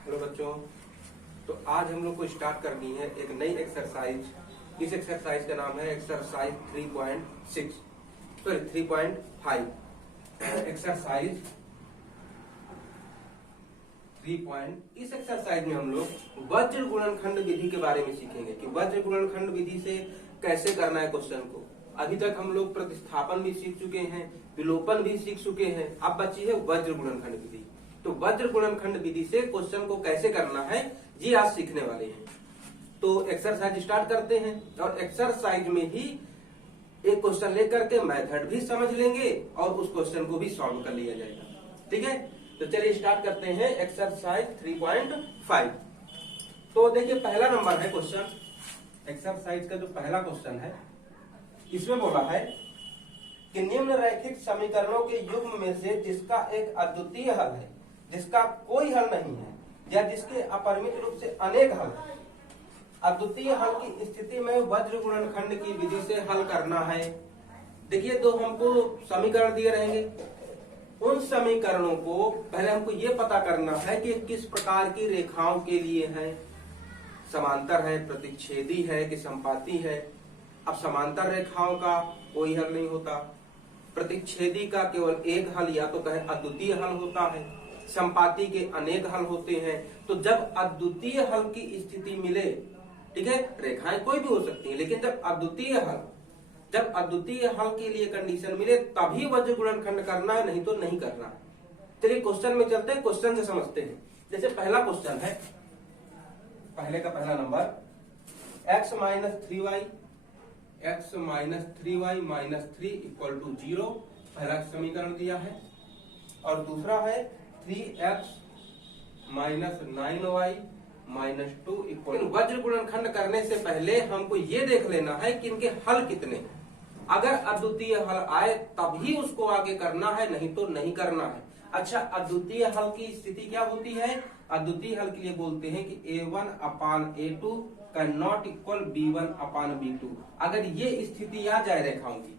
Hello बच्चों, तो आज हम लोग को स्टार्ट करनी है एक नई एक्सरसाइज। इस एक्सरसाइज का नाम है एक्सरसाइज 3.6 सॉरी 3.5 एक्सरसाइज 3. इस एक्सरसाइज में हम लोग वज्र गुणनखंड विधि के बारे में सीखेंगे कि वज्र गुणनखंड विधि से कैसे करना है क्वेश्चन को। अभी तक हम लोग प्रतिस्थापन भी सीख चुके हैं, विलोपन भी सीख चुके हैं, अब बची है वज्र गुणनखंड विधि। तो वज्र गुणनखंड विधि से क्वेश्चन को कैसे करना है ये आज सीखने वाले हैं। तो एक्सरसाइज स्टार्ट करते हैं और एक्सरसाइज में ही एक क्वेश्चन लेकर के मेथड भी समझ लेंगे और उस क्वेश्चन को भी सॉल्व कर लिया जाएगा। ठीक है, तो चलिए स्टार्ट करते हैं एक्सरसाइज 3.5। तो देखिए पहला नंबर है क्वेश्चन, एक्सरसाइज का जो पहला क्वेश्चन है इसमें बोला है कि निम्न रैखिक समीकरणों के युग्म में से जिसका एक अद्वितीय हल है, जिसका कोई हल नहीं है या जिसके अपरिमित रूप से अनेक हल है, अद्वितीय हल की स्थिति में वज्र गुणनखंड की विधि से हल करना है। देखिए दो हमको समीकरण दिए रहेंगे, उन समीकरणों को पहले हमको ये पता करना है कि किस प्रकार की रेखाओं के लिए है, समांतर है, प्रतिच्छेदी है कि संपाती है। अब समांतर रेखाओं का कोई हल नहीं होता, प्रतिच्छेदी का केवल एक हल या तो कहे अद्वितीय हल होता है, संपाती के अनेक हल होते हैं। तो जब अद्वितीय हल की स्थिति मिले, ठीक है, रेखाएं कोई भी हो सकती हैं, लेकिन जब अद्वितीय हल के लिए कंडीशन मिले तभी वज्र गुणनखंड करना है, नहीं तो नहीं करना है। चलिए क्वेश्चन में चलते हैं, क्वेश्चन से समझते हैं। जैसे पहला क्वेश्चन है, पहले का पहला नंबर x - 3y - 3 = 0 पहला समीकरण दिया है, और दूसरा है 3x - 9y - 2 = वज्र गुणनखंड करने से पहले हमको ये देख लेना है कि इनके हल कितने हैं। अगर अद्वितीय हल आए तभी उसको आगे करना है, नहीं तो नहीं करना है। अच्छा, अद्वितीय हल की स्थिति क्या होती है? अद्वितीय हल के लिए बोलते हैं कि a1/a2 can not equal b1/b2। अगर ये स्थिति आ जाए रेखाओं की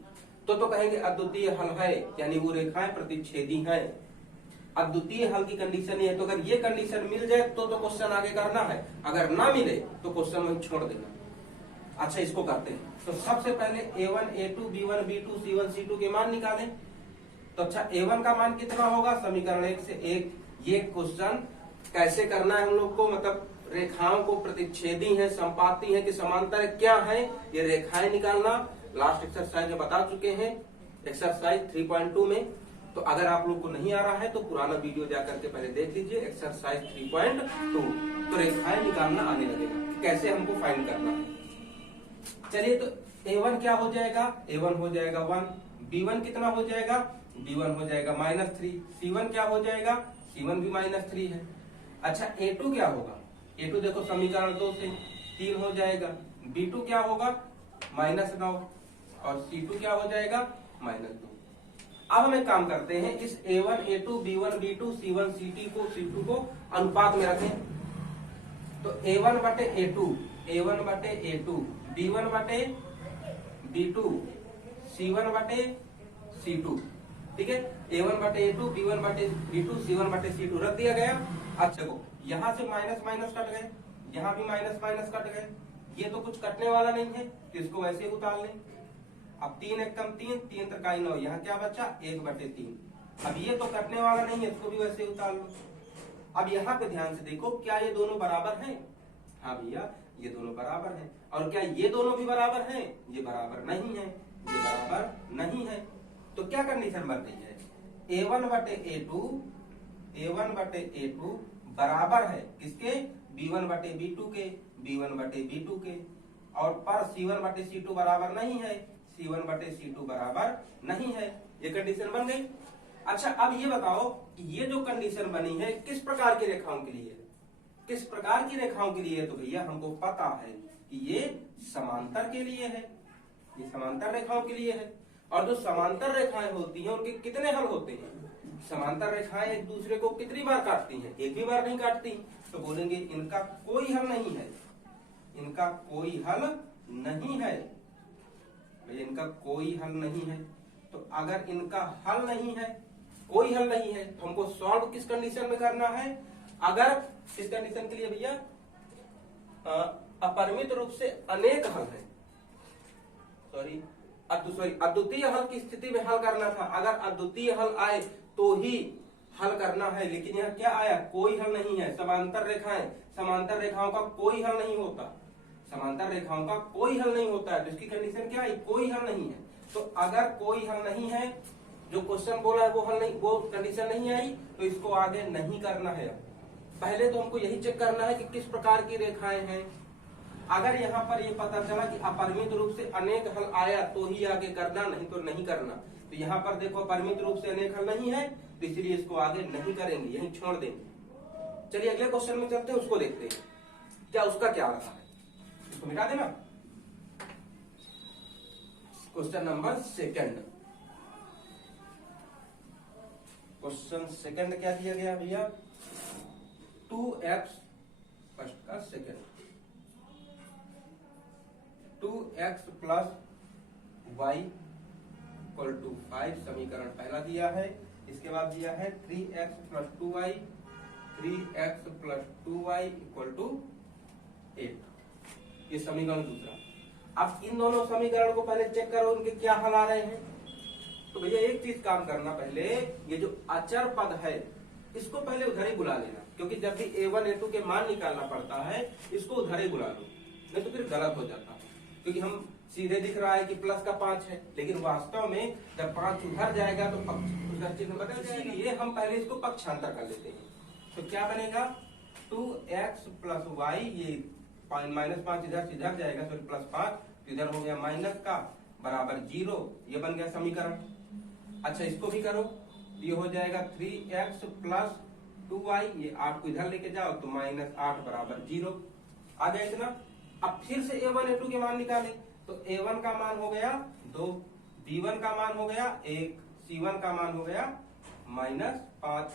तो कहेंगे अद्वितीय हल है, यानी वो रेखाएं प्रतिच्छेदी हैं। अद्वितीय हल की कंडीशन ये है, तो अगर ये कंडीशन मिल जाए तो क्वेश्चन आगे करना है, अगर ना मिले तो क्वेश्चन वहीं छोड़ देना। अच्छा, इसको करते हैं। तो सबसे पहले a1, a2, b1, b2, c1, c2 के मान निकालें। तो अच्छा, a1 का मान कितना होगा? समीकरण 1 से 1। ये क्वेश्चन कैसे करना है हम लोग को, मतलब रेखाओं को प्रतिच्छेदी है, संपाती है कि समांतर क्या है, ये रेखाएं निकालना लास्ट एक्सरसाइज में बता चुके हैं, एक्सरसाइज 3.2 में। तो अगर आप लोग को नहीं आ रहा है तो पुराना वीडियो जाकर के पहले देख लीजिए, एक्सरसाइज 3.2। तो रेखाएं निकालना आने लगेगा, कैसे हमको फाइंड करना है। चलिए, तो a1 क्या हो जाएगा? a1 हो जाएगा 1, b1 कितना हो जाएगा? b1 हो जाएगा -3, c1 क्या हो जाएगा? c1 भी -3 है। अच्छा, a2 क्या होगा? a2 देखो समीकरण 2 से 3 हो जाएगा, b2 क्या होगा? -9, और c2 क्या हो जाएगा? -2। अब हम एक काम करते हैं, इस a1, a2, b1, b2, c1, c2 को अनुपात में रखें। तो a1/a2, a1/a2, b1/b2, c1/c2, ठीक है। a1/a2, b1/b2, c1/c2 रख दिया गया। अच्छा, को यहाँ से माइनस माइनस कट गए, यहाँ भी माइनस माइनस कट गए, ये तो कुछ कटने वाला नहीं है, तो इसको वैसे ही उतार लें। अब 3 × 1 = 3, 3 × 3 = 9, यहाँ क्या बचा? 1/3। अब ये तो कटने वाला नहीं है, इसको भी वैसे ही उतार लो। अब यहाँ पे ध्यान से देखो, क्या ये दोनों बराबर हैं? हाँ भैया, ये दोनों बराबर हैं। और क्या ये दोनों भी बराबर हैं? ये बराबर नहीं है, ये बराबर नहीं है। तो क्या कंडीशन बन रही है? a1/a2 बराबर है किसके? b1/b2 के, b1/b2 के। और पर c1/c2 बराबर नहीं है, c1/c2 बराबर नहीं है। ये कंडीशन बन गई। अच्छा, अब ये बताओ कि ये जो कंडीशन बनी है किस प्रकार की रेखाओं के लिए है? किस प्रकार की रेखाओं के लिए है? तो भैया हमको पता है कि ये समांतर के लिए है, ये समांतर रेखाओं के लिए है। और जो समांतर रेखाएं होती हैं उनके कितने हल होते हैं? समांतर रेखाएं एक दूसरे को कितनी बार काटती हैं? एक भी बार नहीं काटती। तो बोलेंगे इनका कोई हल नहीं है, इनका कोई हल नहीं है, इनका कोई हल नहीं है। तो अगर इनका हल नहीं है, कोई हल नहीं है, तो हमको सॉल्व किस कंडीशन में करना है? अगर इस कंडीशन के लिए भैया अपरिमित रूप से अनेक हल है, सॉरी अद्वितीय हल की स्थिति में हल करना था। अगर अद्वितीय हल आए तो ही हल करना है, लेकिन यहाँ क्या आया, कोई हल नहीं है। समांतर रेखाएं, समांतर रेखाओं का कोई हल नहीं होता, समांतर रेखाओं का कोई हल नहीं होता है। तो इसकी कंडीशन क्या है, कोई हल नहीं है। तो अगर कोई हल नहीं है, जो क्वेश्चन बोला है वो हल नहीं, वो कंडीशन नहीं आई, तो इसको आगे नहीं करना है। पहले तो हमको यही चेक करना है कि किस प्रकार की रेखाएं हैं। अगर यहाँ पर ये पता चला कि अपरिमित रूप से अनेक हल आया तो ही आगे करना, नहीं तो नहीं करना। तो यहाँ पर देखो अपरिमित रूप से अनेक हल नहीं है, तो इसलिए इसको आगे नहीं करेंगे, यहीं छोड़ देंगे। चलिए अगले क्वेश्चन में चलते हैं, उसको देखते हैं क्या उसका क्या रहा है। इसको मिटा देना। Question number second, question second क्या दिया गया भैया, 2x फर्स्ट का second, 2x plus y equal to 5 समीकरण पहला दिया है। इसके बाद दिया है 3x plus 2y, 3x plus 2y equal to 8, ये समीकरण दूसरा। अब इन दोनों समीकरण को पहले चेक करो उनके क्या हल आ रहे हैं। तो भैया एक चीज काम करना, पहले ये जो अचर पद है इसको पहले उधर ही बुला लेना, क्योंकि जब भी a1 a2 के मान निकालना पड़ता है इसको उधर ही बुला लो, नहीं तो फिर गलत हो जाता है। क्योंकि हम सीधे दिख रहा है कि प्लस का 5 है, लेकिन वास्तव में जब 5 उधर जाएगा तो उधर चिन्ह बदल जाएगा। इसलिए हम पहले इसको पक्षांतर कर लेते हैं। तो क्या बनेगा, 2x प्लस वाई, ये -5 इधर से इधर जाएगा, तो प्लस 5 इधर हो गया माइनस का बराबर 0, ये बन गया समीकरण। अच्छा इसको भी करो, ये हो जाएगा 3x प्लस 2y, ये 8 को इधर लेके जाओ तो -8 बराबर 0 आ गया इतना। अब फिर से a1 a2 के मान निकाले, तो a1 का मान हो गया 2, b1 का मान हो गया 1, c1 का मान हो गया -5।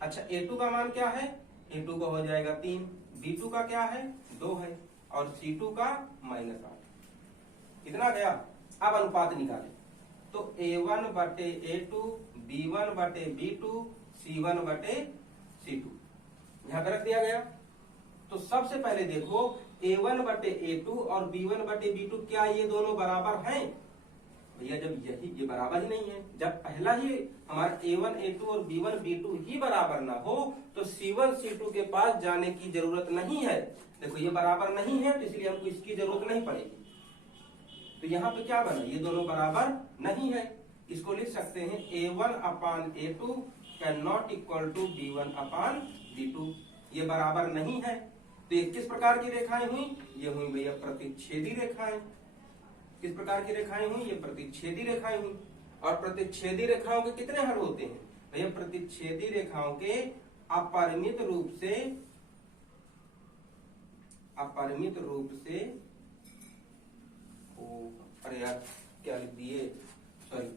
अच्छा a2 का मान क्या है, a2 का हो जाएगा 3, b2 का क्या है 2 है, और c2 का -8, इतना गया। अब अनुपात निकाले, तो a1 बटे a2, b1 बटे b2, c1 बटे c2, यहां पर रख दिया गया। तो सबसे पहले देखो a1 बटे a2 और b1 बटे b2 क्या ये दोनों बराबर हैं? भैया जब ये बराबर ही नहीं है, जब पहला ही हमारा a1 a2 और b1 b2 ही बराबर ना हो तो c1 c2 के पास जाने की जरूरत नहीं है। देखो ये बराबर नहीं है तो इसलिए हमको इसकी जरूरत नहीं पड़ेगी। तो यहाँ पे क्या बना, ये दोनों बराबर नहीं है। इसको लिख सकते हैं a1 upon a2 can not equal to b1 upon b2, ये बराबर नहीं है। तो ये किस प्रकार की रेखाएं हुई, ये हुई भैया प्रतिच्छेदी रेखाएं। किस प्रकार की रेखाएं हुई, ये प्रतिच्छेदी रेखाएं हुई। और प्रतिच्छेदी रेखाओं के कितने हल होते हैं भैया, प्रतिच्छेदी रेखाओं के अपरिमित रूप से अरे यार क्या लिख दिए, सॉरी,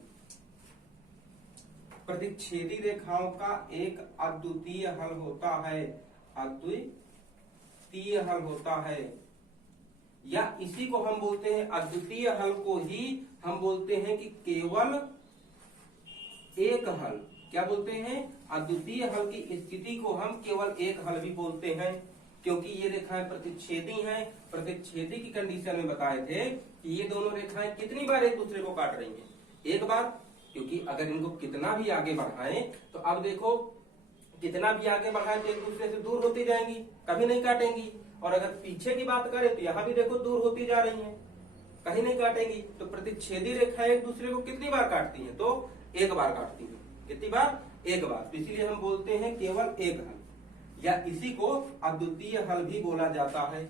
प्रतिच्छेदी रेखाओं का एक अद्वितीय हल होता है, अद्वितीय हल होता है, या इसी को हम बोलते हैं, अद्वितीय हल को ही हम बोलते हैं कि केवल एक हल। क्या बोलते हैं, अद्वितीय हल की स्थिति को हम केवल एक हल भी बोलते हैं, क्योंकि ये रेखाएं प्रतिच्छेदी हैं। प्रतिच्छेदी की कंडीशन में बताए थे कि ये दोनों रेखाएं कितनी बार एक दूसरे को काट रही हैं, एक बार। क्योंकि अगर इनको कितना भी आगे बढ़ाएं तो अब देखो कितना भी आगे बढ़ाएं तो एक दूसरे से दूर होती जाएंगी, कभी नहीं काटेंगी। और अगर पीछे की बात करें तो यहाँ भी देखो दूर होती जा रही हैं, कहीं नहीं काटेंगी। तो प्रतिच्छेदी रेखाएं एक दूसरे को कितनी बार काटती हैं, तो एक बार काटती हैं। कितनी बार, एक बार। तो इसीलिए हम बोलते हैं केवल एक हल, या इसी को अद्वितीय हल भी बोला जाता है।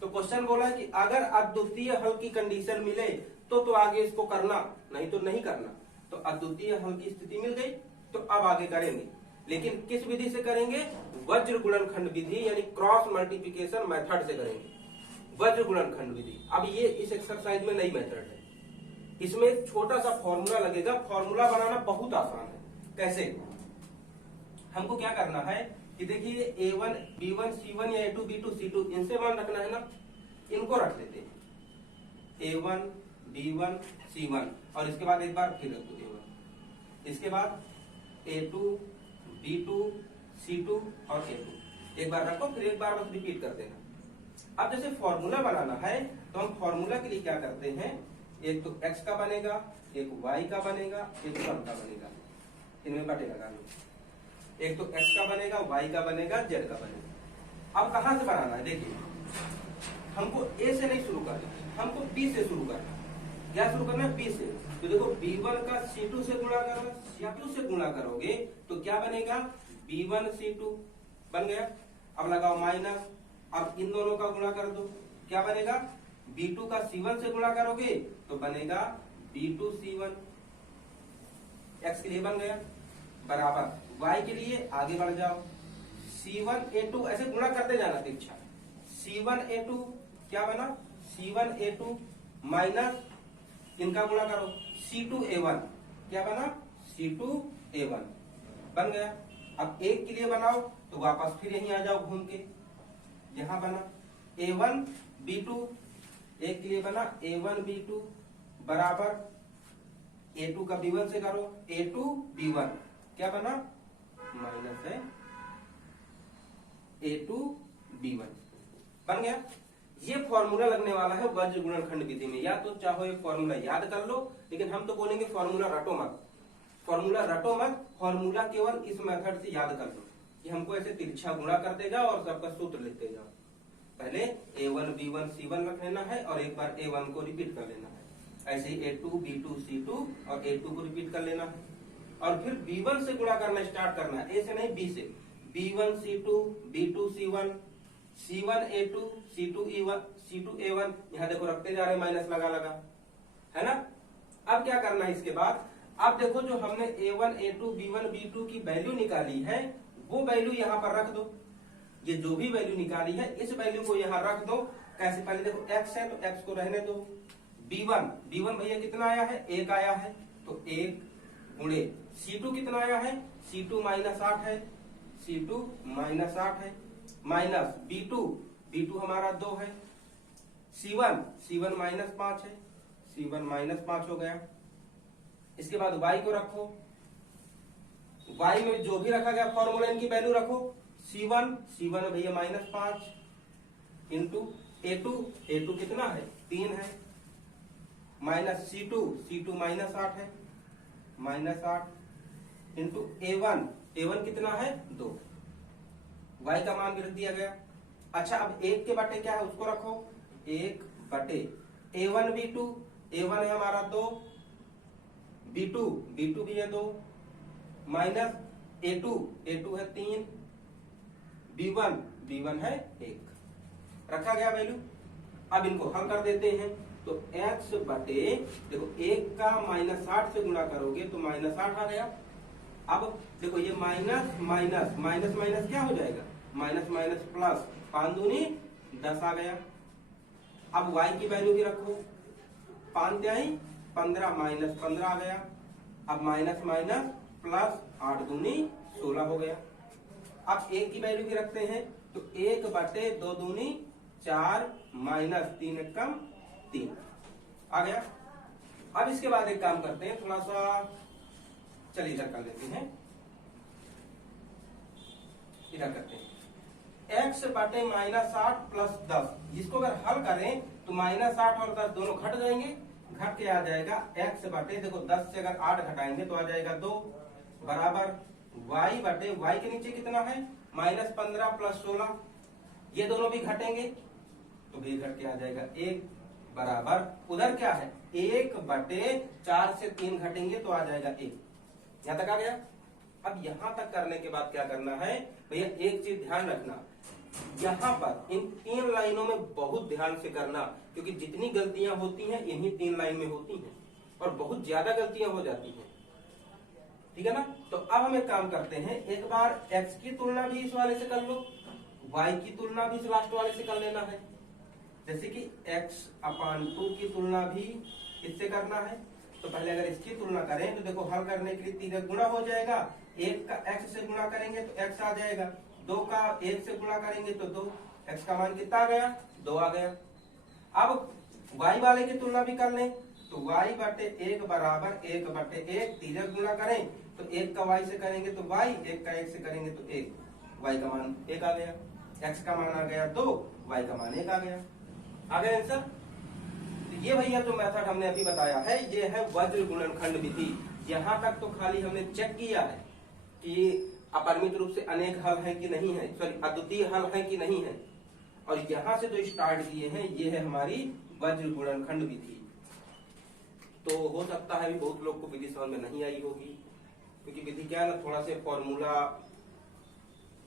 तो क्वेश्चन बोला है कि अगर अद्वितीय हल की कंडीशन मिले तो आगे इसको करना, नहीं तो नहीं करना। तो अद्वितीय हल की स्थिति मिल गई तो अब आगे करेंगे, लेकिन किस विधि से करेंगे, वज्र गुणनखंड विधि, यानी क्रॉस मल्टीप्लिकेशन मेथड से करेंगे, वज्र गुणनखंड विधि। अब ये इस एक्सरसाइज में नई मेथड है, इसमें एक छोटा सा फॉर्मूला लगेगा। फॉर्मूला बनाना बहुत आसान है। कैसे, हमको क्या करना है कि देखिए a1 b1 c1 या a2 b2 c2 इनसे मान रखना है ना, इनको रख लेते हैं a1 b1 c1, और इसके बाद एक बार फिर रख दो a1, इसके बाद a2 b2 c2 और a2। एक बार रखो फिर एक बार बस रिपीट कर देना। अब जैसे फॉर्मूला बनाना है तो हम फॉर्मूला के लिए क्या करते हैं, एक तो x का बनेगा, एक y का बनेगा, एक सम का बनेगा, इनमें बटे लगा लो। एक तो x का बनेगा, y का बनेगा, z का बनेगा। अब कहां से बनाना है, देखिए हमको a से नहीं शुरू करना, हमको b से शुरू करना। क्या शुरू करना है, b से। तो देखो b1 का c2 से गुणा करो, c2 से गुणा करोगे तो क्या बनेगा, b1 c2 बन गया। अब लगाओ माइनस, अब इन दोनों का गुणा कर दो, क्या बनेगा, b2 का c1 से गुणा करोगे तो बनेगा b2 c1। x के लिए बन गया बराबर y के लिए आगे बढ़ जाओ, c1 a2 ऐसे गुणा करते जाना दीक्षा। c1 a2 क्या बना, c1 a2 माइनस इनका गुणा करो, c2 a1 क्या बना, c2 a1 बन गया। अब एक के लिए बनाओ तो वापस फिर यहीं आ जाओ घूम के, यहां बना a1 b2, एक के लिए बना a1 b2 बराबर a2 का b1 से करो, a2 b1 क्या बना, माइनस है a2 b1 बन गया। ये फॉर्मूला लगने वाला है वज्र गुणनखंड विधि में। या तो चाहो ये फॉर्मूला याद कर लो, लेकिन हम तो बोलेंगे फॉर्मूला रटो मत, फॉर्मूला रटो मत, फॉर्मूला केवल इस मेथड से याद कर लो कि हमको ऐसे तिरछा गुणा करते जाओ और सबका सूत्र लिखते जाओ। पहले a1 b1 c1 रख लेना है और एक बार a1 को रिपीट कर लेना है, ऐसे ही a2 b2 c2 और a2 को रिपीट कर लेना है और फिर b1 से गुणा करना स्टार्ट करना है, a से नहीं b से, b1 c2 b2 c1 c1 a2 c2 e1 c2 a1, यहाँ देखो रखते जा रहे माइनस लगा लगा, है ना। अब क्या करना है इसके बाद, अब देखो जो हमने a1 a2 b1 b2 की वैल्यू निकाली है वो वैल्यू यहाँ पर रख दो। ये जो भी वैल्यू निकाली है इस वैल्यू को यहाँ रख दो। कैसे, पहले देखो x है तो x को रहने दो, b1 भैया कितना आया है, 1 आया है तो 1 गुणे c2 कितना आया है, c2 -8 है, c2 -8 है, माइनस b2 हमारा 2 है, c1 -5 है, c1 -5 हो गया। इसके बाद y को रखो, y में जो भी रखा गया फॉर्मूला इनकी वैल्यू रखो, c1 भैया -5 इंटू a2 कितना है, 3 है, माइनस c2 -8 है, -8 इंटू a1 कितना है, 2, y का मान भी रख दिया गया। अच्छा अब 1 के बटे क्या है उसको रखो, 1 बटे a1 है हमारा 2, b2 भी है 2, माइनस a2 है 3, b1 है 1, रखा गया वैल्यू। अब इनको हल कर देते हैं तो x बटे, देखो 1 का -8 से गुणा करोगे तो -8 आ गया। अब देखो ये माइनस क्या हो जाएगा, माइनस प्लस, 5 दूनी 10 आ गया। अब y की वैल्यू भी रखो, 5 त्याई 15 -15 आ गया। अब माइनस प्लस 8 दूनी 16 हो गया। अब 1 की वैल्यू भी रखते हैं तो 1 बटे 2 दूनी 4 माइनस 3 कम 3 आ गया। अब इसके बाद एक काम करते हैं, थोड़ा सा चलिए इधर कर लेते हैं, इधर करते हैं x बटे -8 प्लस 10, जिसको अगर हल करें तो -8 और 10 दोनों घट जाएंगे, घट के आ जाएगा x बटे, देखो 10 से अगर 8 घटाएंगे तो आ जाएगा 2 बराबर y बटे, y के नीचे कितना है -15 प्लस 16, ये दोनों भी घटेंगे तो भी घट के आ जाएगा 1 बराबर, उधर क्या है 1 बटे 4 से 3 घटेंगे तो आ जाएगा 1। यहां तक आ गया। अब यहां तक करने के बाद क्या करना है भैया, एक चीज ध्यान रखना, यहाँ पर इन 3 लाइनों में बहुत ध्यान से करना, क्योंकि जितनी गलतियां होती हैं इन्हीं 3 लाइन में होती हैं और बहुत ज्यादा गलतियां हो जाती हैं, ठीक है ना। तो अब हम एक काम करते हैं, एक बार x की तुलना भी इस वाले से कर लो, y की तुलना भी इस लास्ट वाले से कर लेना है। जैसे कि x/2 की तुलना भी इससे करना है, तो पहले अगर इसकी तुलना करें तो देखो हल करने के लिए 3 गुणा हो जाएगा, 1 का x से गुणा करेंगे तो x आ जाएगा, 2 का 1 से गुणा करेंगे तो 2, x का मान कितना आ गया 2 आ गया। अब y वाले की तुलना भी कर लें तो y बटे 1 बराबर 1 बटे 1, 3 गुणा करें तो 1 का y से करेंगे तो y, 1 का 1 से करेंगे तो 1, y का मान 1 आ गया, x का मान आ गया 2, y का मान 1 आ गया। आ गया आंसर। तो ये भैया जो मेथड हमने अभी बताया है ये है वज्र गुणनखंड विधि। यहाँ तक तो खाली हमने चेक किया है कि अपरिमित रूप से अनेक हल है कि नहीं है, सॉरी अद्वितीय हल है कि नहीं है, और यहाँ से जो स्टार्ट किए हैं ये है हमारी वज्र गुणनखंड विधि। तो हो सकता है बहुत लोग को विधि समझ में नहीं आई होगी, क्योंकि विधि क्या है ना, थोड़ा से फॉर्मूला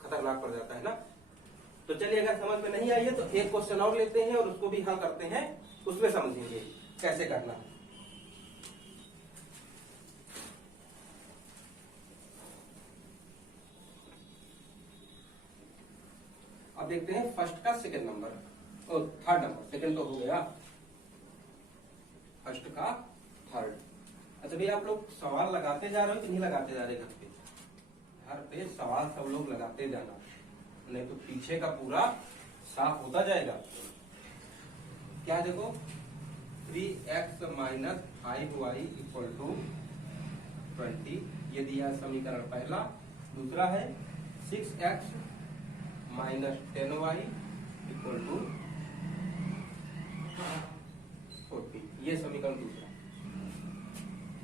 खतरनाक पड़ जाता है ना। तो चलिए अगर समझ में नहीं आई है तो एक क्वेश्चन और लेते हैं और उसको भी हल करते हैं, उसमें समझेंगे कैसे करना है। अब देखते हैं फर्स्ट का सेकंड नंबर और थर्ड नंबर, सेकंड तो हो गया, फर्स्ट का थर्ड। अच्छा भैया आप लोग सवाल लगाते जा रहे हो कि नहीं लगाते जा रहे? घर पे सवाल सब लोग लगाते जाना, नहीं तो पीछे का पूरा साफ होता जाएगा। क्या देखो 3x minus 5y equal to 20, ये दिया समीकरण पहला। दूसरा है 6x minus 10y equal to 40, ये समीकरण दूसरा।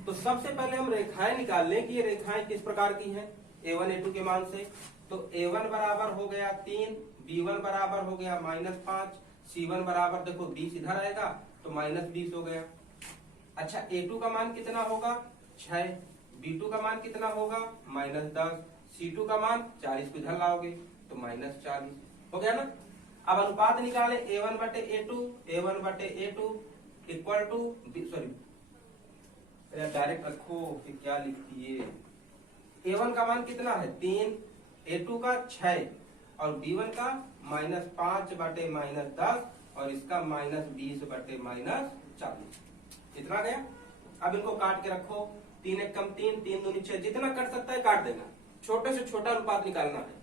तो सबसे पहले हम रेखाएं निकाल लें कि ये रेखाएं किस प्रकार की हैं a1 a2 के मान से। तो a1 बराबर हो गया 3, b1 बराबर हो गया -5, c1 बराबर देखो 20 इधर आएगा तो -20 हो गया। अच्छा a2 का मान कितना होगा 6, b2 का मान कितना होगा -10, c2 का मान 40 को इधर लाओगे तो -40 हो गया ना। अब अनुपात निकाले a1 बटे a2 equal to, sorry direct रखो कि क्या लिखती है। a1 का मान कितना है 3, a2 का 6 और b1 का -5 बटे -10 और इसका -20 बटे -40, इतना गया। अब इनको काट के रखो, 3 एक कम 3, 3 दूनी 6, जितना कट सकता है काट देना, छोटे से छोटा अनुपात निकालना है।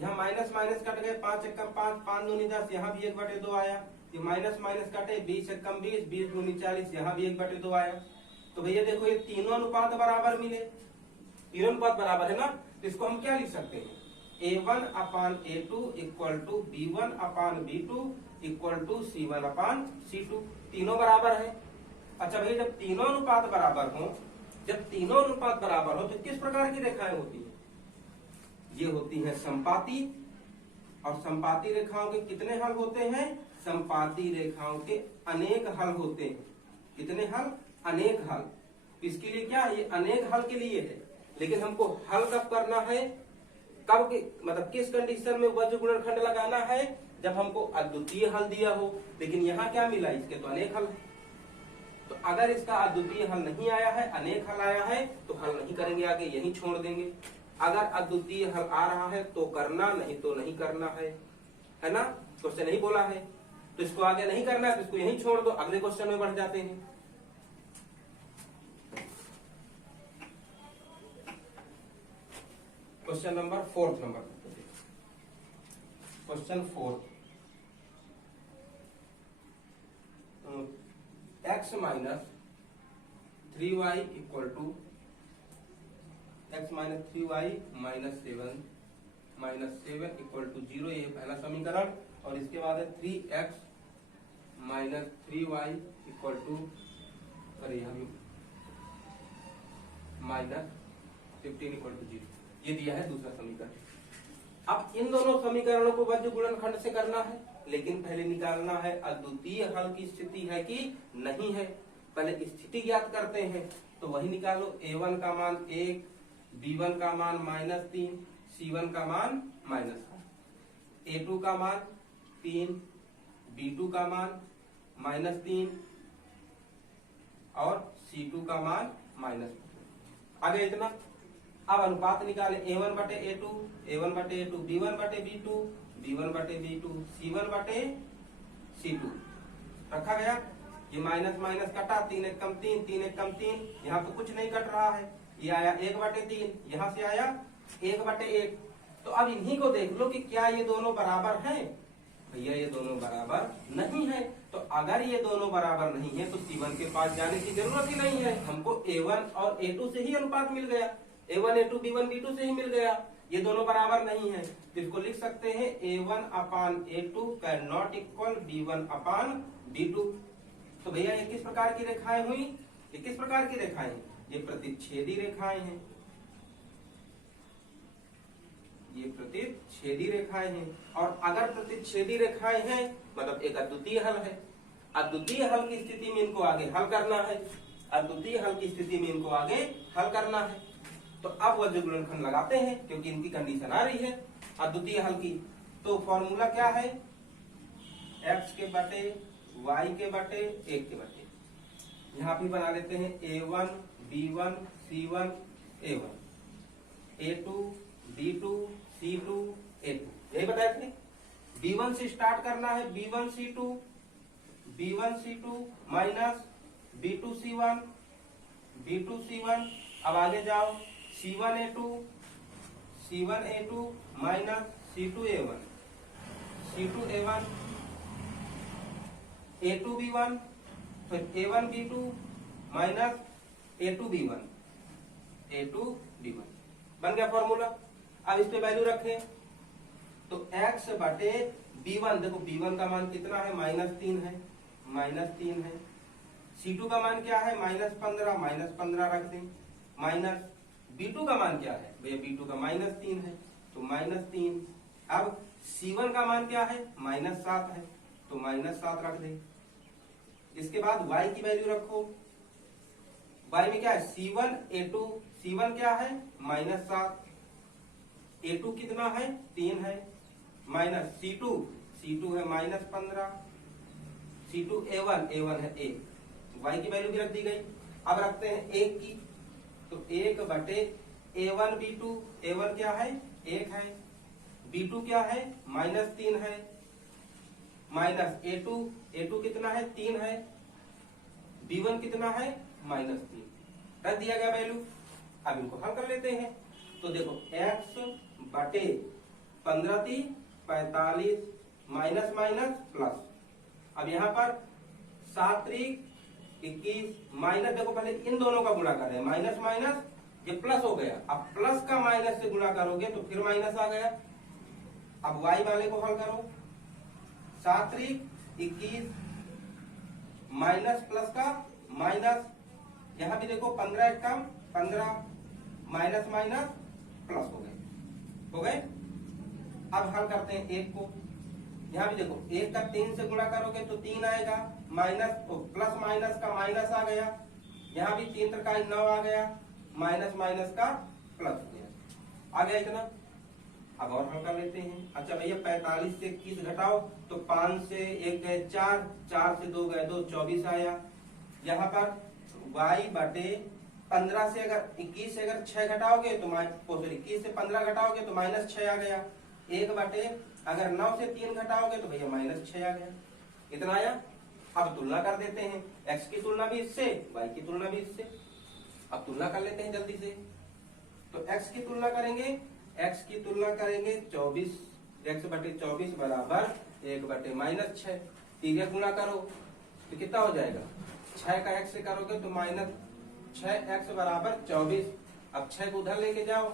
यहाँ माइनस माइनस कट गए, 5 एक कम 5, 5 दूनी 10, यहाँ भी 1/2 आया। ये माइनस माइनस कटे, 20 एक कम 20, 20 दूनी 40, यहाँ भी 1/2 आया। तो भैया देखो ये तीनों अनुपात बराबर मिले, तीनों अनुपात बराबर है ना। तो इसको हम क्या लिख सकते हैं a1 upon a2 equal to b1 upon b2 equal to c1 upon c2, तीनों बराबर है। अच्छा भैया जब तीनों अनुपात बराबर हो, जब तीनों अनुपात बराबर हो तो किस प्रकार की रेखाएं होती है? ये होती है समपाती। और समपाती रेखाओं के कितने हल होते हैं? समपाती रेखाओं के अनेक हल होते हैं। कितने हल? अनेक हल। इसके लिए क्या है, ये अनेक हल के लिए है, लेकिन हमको हल कब करना है, कब मतलब किस कंडीशन में वज्र गुणनखंड लगाना है? जब हमको अद्वितीय हल दिया हो। लेकिन यहाँ क्या मिला, इसके तो अनेक हल। तो अगर इसका अद्वितीय हल नहीं आया है, अनेक हल आया है, तो हल नहीं करेंगे आगे, यही छोड़ देंगे। अगर अद्वितीय हल आ रहा है तो करना, नहीं तो नहीं करना है ना। क्वेश्चन नहीं बोला है तो इसको आगे नहीं करना है, तो इसको यही छोड़ दो, अगले क्वेश्चन में बढ़ जाते हैं। Question number 4 number, question 4, x minus 3y equal to x minus 3y minus 7 equal to 0, ये पहला समीकरण। और इसके बाद है 3x minus 3y equal to, अरे यहाँ भी -15 इक्वल टू 0, ये दिया है दूसरा समीकरण। अब इन दोनों समीकरणों को वज्र गुणनखंड से करना है, लेकिन पहले निकालना है अद्वितीय हल की स्थिति है कि नहीं है। पहले स्थिति ज्ञात करते हैं, तो वही निकालो। a1 का मान 1, b1 का मान -3, c1 का मान -5, a2 का मान 3, b2 का मान -3 और c2 का मान -5। आगे इतना। अब अनुपात निकाले a1 बटे a2, b1 बटे b2, b1 बटे b2, c1 बटे c2 रखा गया। ये माइनस माइनस कटा, 3 एक कम 3, 3 एक कम 3, यहाँ तो कुछ नहीं कट रहा है। ये आया 1/3, यहाँ से आया 1/1। तो अब इन्हीं को देख लो कि क्या ये दोनों बराबर हैं? भैया ये दोनों बराबर नहीं है। तो अगर ये दोनों बराबर नहीं है तो c1 के पास जाने की जरूरत ही नहीं है। हमको a1 और a2 से ही अनुपात मिल गया, a1 a2 b1 b2 से ही मिल गया। ये दोनों बराबर नहीं है, तो इसको लिख सकते हैं A1 upon A2 can not equal B1 upon B2। तो भैया ये किस प्रकार की रेखाएं हुई? ये किस प्रकार की रेखाएं? ये प्रतिच्छेदी रेखाएं हैं, ये प्रतिच्छेदी रेखाएं हैं। और अगर प्रतिच्छेदी रेखाएं हैं मतलब एक अद्वितीय हल है। अद्वितीय हल की स्थिति में इनको आगे हल करना है, अद्वितीय हल की स्थिति में इनको आगे हल करना है। तो अब वज्र गुणनखंड लगाते हैं क्योंकि इनकी कंडीशन आ रही है अद्वितीय हल की। तो फॉर्मूला क्या है? x के बटे y के बटे 1 के बटे, यहाँ भी बना लेते हैं A1 B1 C1 A1 A2 B2 C2 A2, यही बताए थे। B1 से स्टार्ट करना है, B1 C2 minus B2 C1 अब आगे जाओ C1 A2 minus C2 A1 A2 B1 फिर A1 B2 minus A2 B1 बन गया फॉर्मूला। अब इस पे वैल्यू रखें तो x बटे B1, देखो B1 का मान कितना है? -3 है। C2 का मान क्या है? -15 रख दें। माइनस B2 का मान क्या है? भैया B2 का -3 है तो -3। अब C1 का मान क्या है? -7 है तो -7 रख दें। इसके बाद y की वैल्यू रखो। y में क्या है? C1 A2, C1 क्या है? -7, A2 कितना है? 3 है, माइनस C2 है -15, C2 A1 है 1, y की वैल्यू भी रख दी गई। अब रखते हैं 1 की, तो 1 बटे A1 B2, A1 क्या है? 1 है, B2 क्या है? -3 है, माइनस A2 कितना है? 3 है, B1 कितना है? -3, रख दिया गया वैल्यू। अब इनको हल कर लेते हैं। तो देखो x बटे 15 × 45 माइनस प्लस। अब यहाँ पर 7 × 21 माइनस, देखो पहले इन दोनों का गुणा कर रहे हैं, माइनस ये प्लस हो गया। अब प्लस का माइनस से गुणा करोगे तो फिर माइनस आ गया। अब y वाले को हल करो, 7 × 21 माइनस प्लस का माइनस, यहां भी देखो 15 एकम 15 माइनस प्लस हो गए। अब हल करते हैं 1 को, यहां भी देखो 1 का 3 से गुणा करोगे तो 3 आएगा, माइनस तो प्लस माइनस का माइनस आ गया, यहां भी 3 × 9 आ गया, माइनस का प्लस हो गया, आ गया इतना। अब और हल कर लेते हैं। अच्छा भैया 45 से 21 घटाओ तो 5 से 1 गए 4, 4 से 2 गए 2, 24 आया। यहाँ पर y बटे 15 से अगर 21 से अगर 6 घटाओगे तो 21 से 15 घटाओगे तो -6 आ गया। 1 बटे अगर 9 से 3 घटाओगे तो भैया -6 आ गया, इतना आया। अब तुलना कर देते हैं, x की तुलना भी इससे, y की तुलना भी इससे। अब तुलना कर लेते हैं जल्दी से। तो x की तुलना करेंगे 24, x बटे 24 बराबर 1 बटे -6। तीन गुणा करो तो कितना हो जाएगा? 6 का x से करोगे तो -6x बराबर 24। अब 6 को उधर लेके जाओ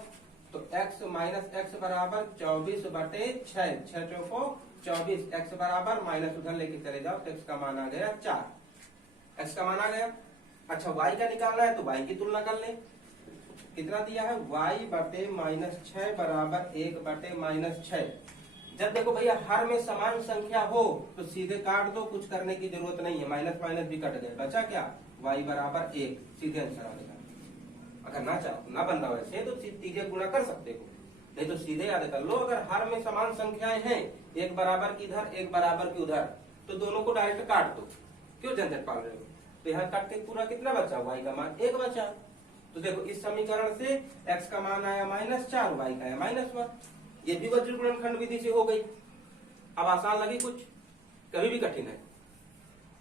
तो x -x बराबर 24 बटे 6, 6 चौको 24, x बराबर माइनस उधर लेके चले जाओ तो x का मान आ गया 4, x का मान आ गया। अच्छा y का निकालना है तो y की तुलना कर ले, कितना दिया है? y बटे -6 बराबर 1 बटे -6। जब देखो भैया हर में समान संख्या हो तो सीधे काट दो, कुछ करने की जरूरत नहीं है, माइनस भी कट गए, बचा क्या? y बराबर 1, सीधे आंसर आ गया। अगर ना चाहो ना बन रहा वैसे तो सीधे गुणा कर सकते हो, नहीं तो सीधे याद कर लो। अगर हर में समान संख्याएं हैं, एक बराबर की इधर एक बराबर की उधर, तो दोनों को डायरेक्ट काट दो, क्यों झंझट पाल रहे हो? तो यहाँ काट के पूरा कितना बचा? y का मान 1 बचा। तो देखो इस समीकरण से x का मान आया -4, y का आया -1। ये भी वज्र गुणनखंड विधि से हो गई। अब आसान लगी कुछ? कभी भी कठिन है।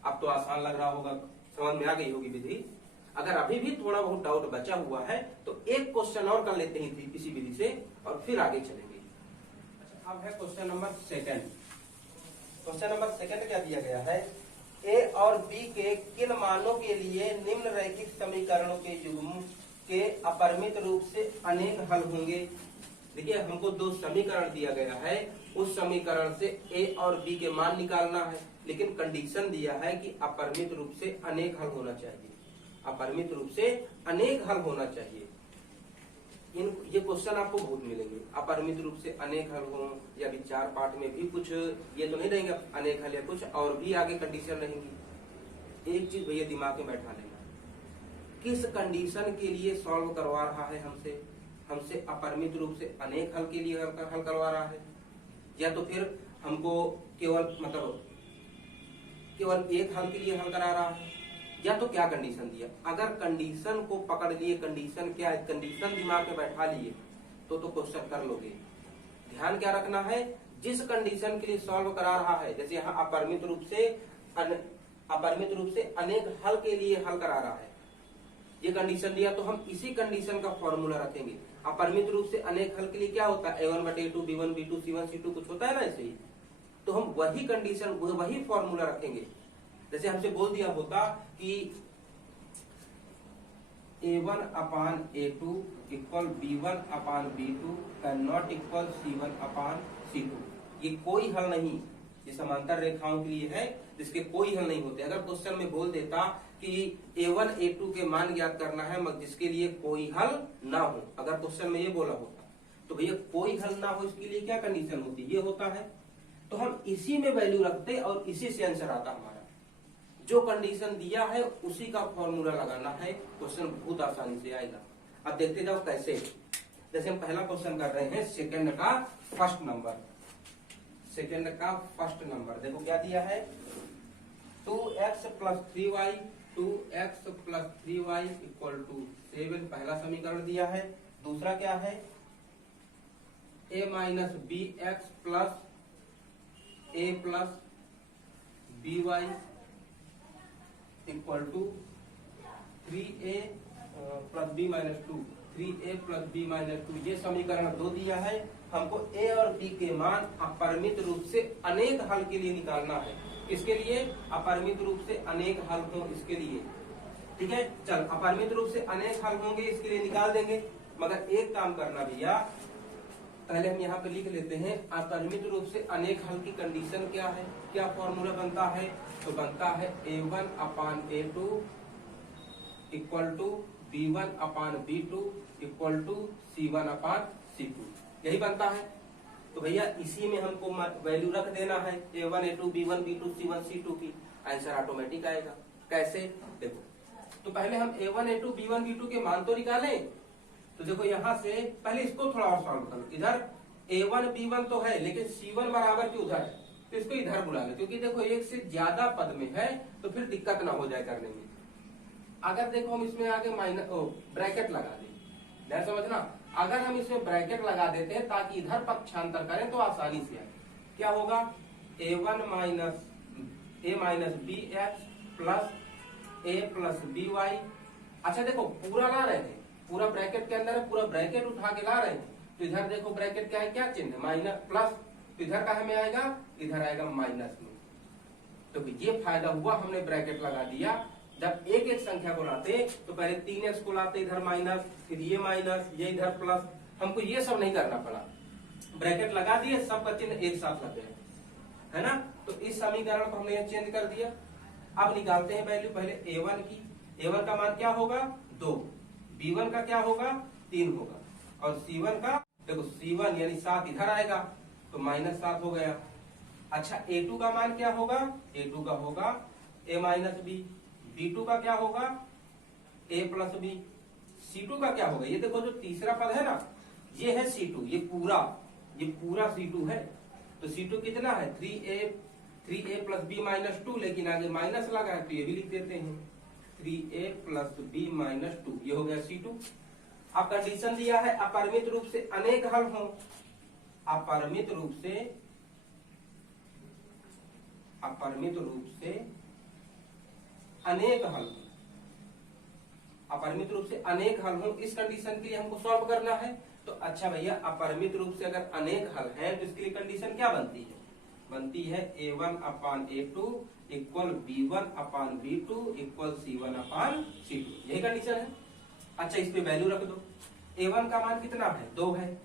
अब तो आसान लग रहा होगा, समझ में आ गई होगी विधि। अगर अभी भी थोड़ा बहुत डाउट बचा हुआ है तो एक क्वेश्चन और कर लेते हैं इसी विधि से और फिर आगे चलेंगे। अच्छा, अब है क्वेश्चन नंबर 2। क्वेश्चन नंबर 2 क्या दिया गया है? a और b के किन मानों के लिए निम्न रैखिक समीकरणों के युग्म के अपरिमित रूप से अनेक हल होंगे? देखिए हमको दो समीकरण दिया गया है, उस समीकरण से ए और बी के मान निकालना है, लेकिन कंडीशन दिया है कि अपरिमित रूप से अनेक हल होना चाहिए, अपरिमित रूप से अनेक हल होना चाहिए। ये क्वेश्चन आपको बहुत मिलेंगे, अपरिमित रूप से अनेक हल हो, या भी 4 पार्ट में भी कुछ ये तो नहीं रहेंगे अनेक हल, या कुछ और भी आगे कंडीशन रहेंगी। एक चीज भैया दिमाग में बैठा लेना, किस कंडीशन के लिए सॉल्व करवा रहा है हमसे अपरिमित रूप से अनेक हल के लिए हल करवा रहा है, या तो फिर हमको केवल केवल एक हल के लिए हल करा रहा है, या तो क्या कंडीशन दिया। अगर कंडीशन को पकड़ लिए, कंडीशन क्या है, कंडीशन दिमाग में बैठा लिए तो क्वेश्चन कर लोगे। ध्यान क्या रखना है, जिस कंडीशन के लिए सॉल्व करा रहा है, जैसे यहाँ अपरिमित रूप से अनेक हल के लिए हल करा रहा है, ये कंडीशन दिया तो हम इसी कंडीशन का फॉर्मूला रखेंगे। अपरिमित रूप से अनेक हल के लिए क्या होता है, a1/a2 b1 b2 c1 c2 कुछ होता है ना ऐसे ही, तो हम वही कंडीशन वही फॉर्मूला रखेंगे। जैसे हमसे बोल दिया होता कि a1/a2 equal b1/b2 can not equal c1/c2, ये कोई हल नहीं, ये समांतर रेखाओं के लिए है जिसके कोई हल नहीं होते। अगर क्वेश्चन में बोल देता कि a1 a2 के मान ज्ञात करना है जिसके लिए कोई हल ना हो, अगर क्वेश्चन में ये बोला होता तो भैया कोई हल ना हो इसके लिए क्या कंडीशन होती, ये होता है, तो हम इसी में वैल्यू रखते और इसी से आंसर आता हमारा। जो कंडीशन दिया है उसी का फॉर्मूला लगाना है, क्वेश्चन बहुत आसानी से आएगा। अब देखते जाओ कैसे। जैसे हम पहला क्वेश्चन कर रहे हैं सेकंड का फर्स्ट नंबर, देखो क्या दिया है, 2x + 3y 2x + 3y = 7 पहला समीकरण दिया है। दूसरा क्या है, a - bx + a + by = 3a + b - 2 3a + b - 2 ये समीकरण 2 दिया है। हमको a और b के मान अपरिमित रूप से अनेक हल के लिए निकालना है। इसके लिए अपरिमित रूप से अनेक हल हो, इसके लिए ठीक है। चल अपरिमित रूप से अनेक हल होंगे, इसके लिए निकाल देंगे, मगर एक काम करना भैया, पहले हम यहाँ पे लिख लेते हैं अपरिमित रूप से अनेक हल की कंडीशन क्या है, क्या फॉर्मूला बनता है, तो बनता है a1/a2 = b1/b2 = c1/c2, यही बनता है। तो भैया इसी में हमको वैल्यू रख देना है a1 a2 b1 b2 c1 c2 की, आंसर ऑटोमेटिक आएगा। कैसे, देखो तो पहले हम a1 a2 b1 b2 के मान तो निकालें। तो देखो यहाँ से पहले इसको थोड़ा और सॉल्व करो, इधर a1 b1 तो है लेकिन c1 बराबर की उधर है, तो इसको इधर बुला लो, क्योंकि देखो एक से ज्यादा पद में है तो फिर दिक्कत ना हो जाए करने में। अगर देखो हम इसमें आगे ब्रैकेट लगा दें, ध्यान समझना, अगर हम इसमें ब्रैकेट लगा देते हैं ताकि इधर पक्षांतर करें तो आसानी से आए, क्या होगा, a1 - bx + a + by। अच्छा देखो पूरा ला रहे थे, पूरा ब्रैकेट के अंदर है, पूरा ब्रैकेट उठा के ला रहे हैं, तो इधर देखो ब्रैकेट क्या है, क्या चिन्ह, माइनस प्लस, तो इधर का हमें आएगा, इधर आएगा माइनस में। तो ये फायदा हुआ, हमने ब्रैकेट लगा दिया। जब एक एक संख्या को लाते तो पहले 3x को लाते, इधर माइनस, फिर ये माइनस, ये इधर प्लस, हमको ये सब नहीं करना पड़ा, ब्रैकेट लगा दिए, सबका चिन्ह एक साथ लग गया, है ना। तो इस समीकरण को हमने चेंज कर दिया। अब निकालते हैं वैल्यू, पहले a1 की, a1 का मान क्या होगा 2, b1 का क्या होगा 3 होगा, और c1 का देखो c1 यानी 7 इधर आएगा तो -7 हो गया। अच्छा a2 का मान क्या होगा, a2 का होगा a - b, b2 का क्या होगा a + b, c2 का क्या होगा, ये देखो जो तीसरा पद है ना, ये है c2, ये पूरा c2 है, तो c2 कितना है 3a + b - 2, लेकिन आगे माइनस लगा है तो ये भी लिख देते हैं 3a + b - 2, ये हो गया c2। अब कंडीशन दिया है अपरिमित रूप से अनेक हल हो, अपरिमित रूप से अनेक हल हो, अपरिमित रूप से अनेक हल हो, इस कंडीशन के लिए हमको सॉल्व करना है। तो अच्छा भैया अपरिमित रूप से अगर अनेक हल है तो इसके लिए कंडीशन क्या बनती है, बनती है a1/a2 = b1/b2 = c1/c2, यही कंडीशन है। अच्छा इस पे वैल्यू रख दो, a1 का मान कितना है 2 है,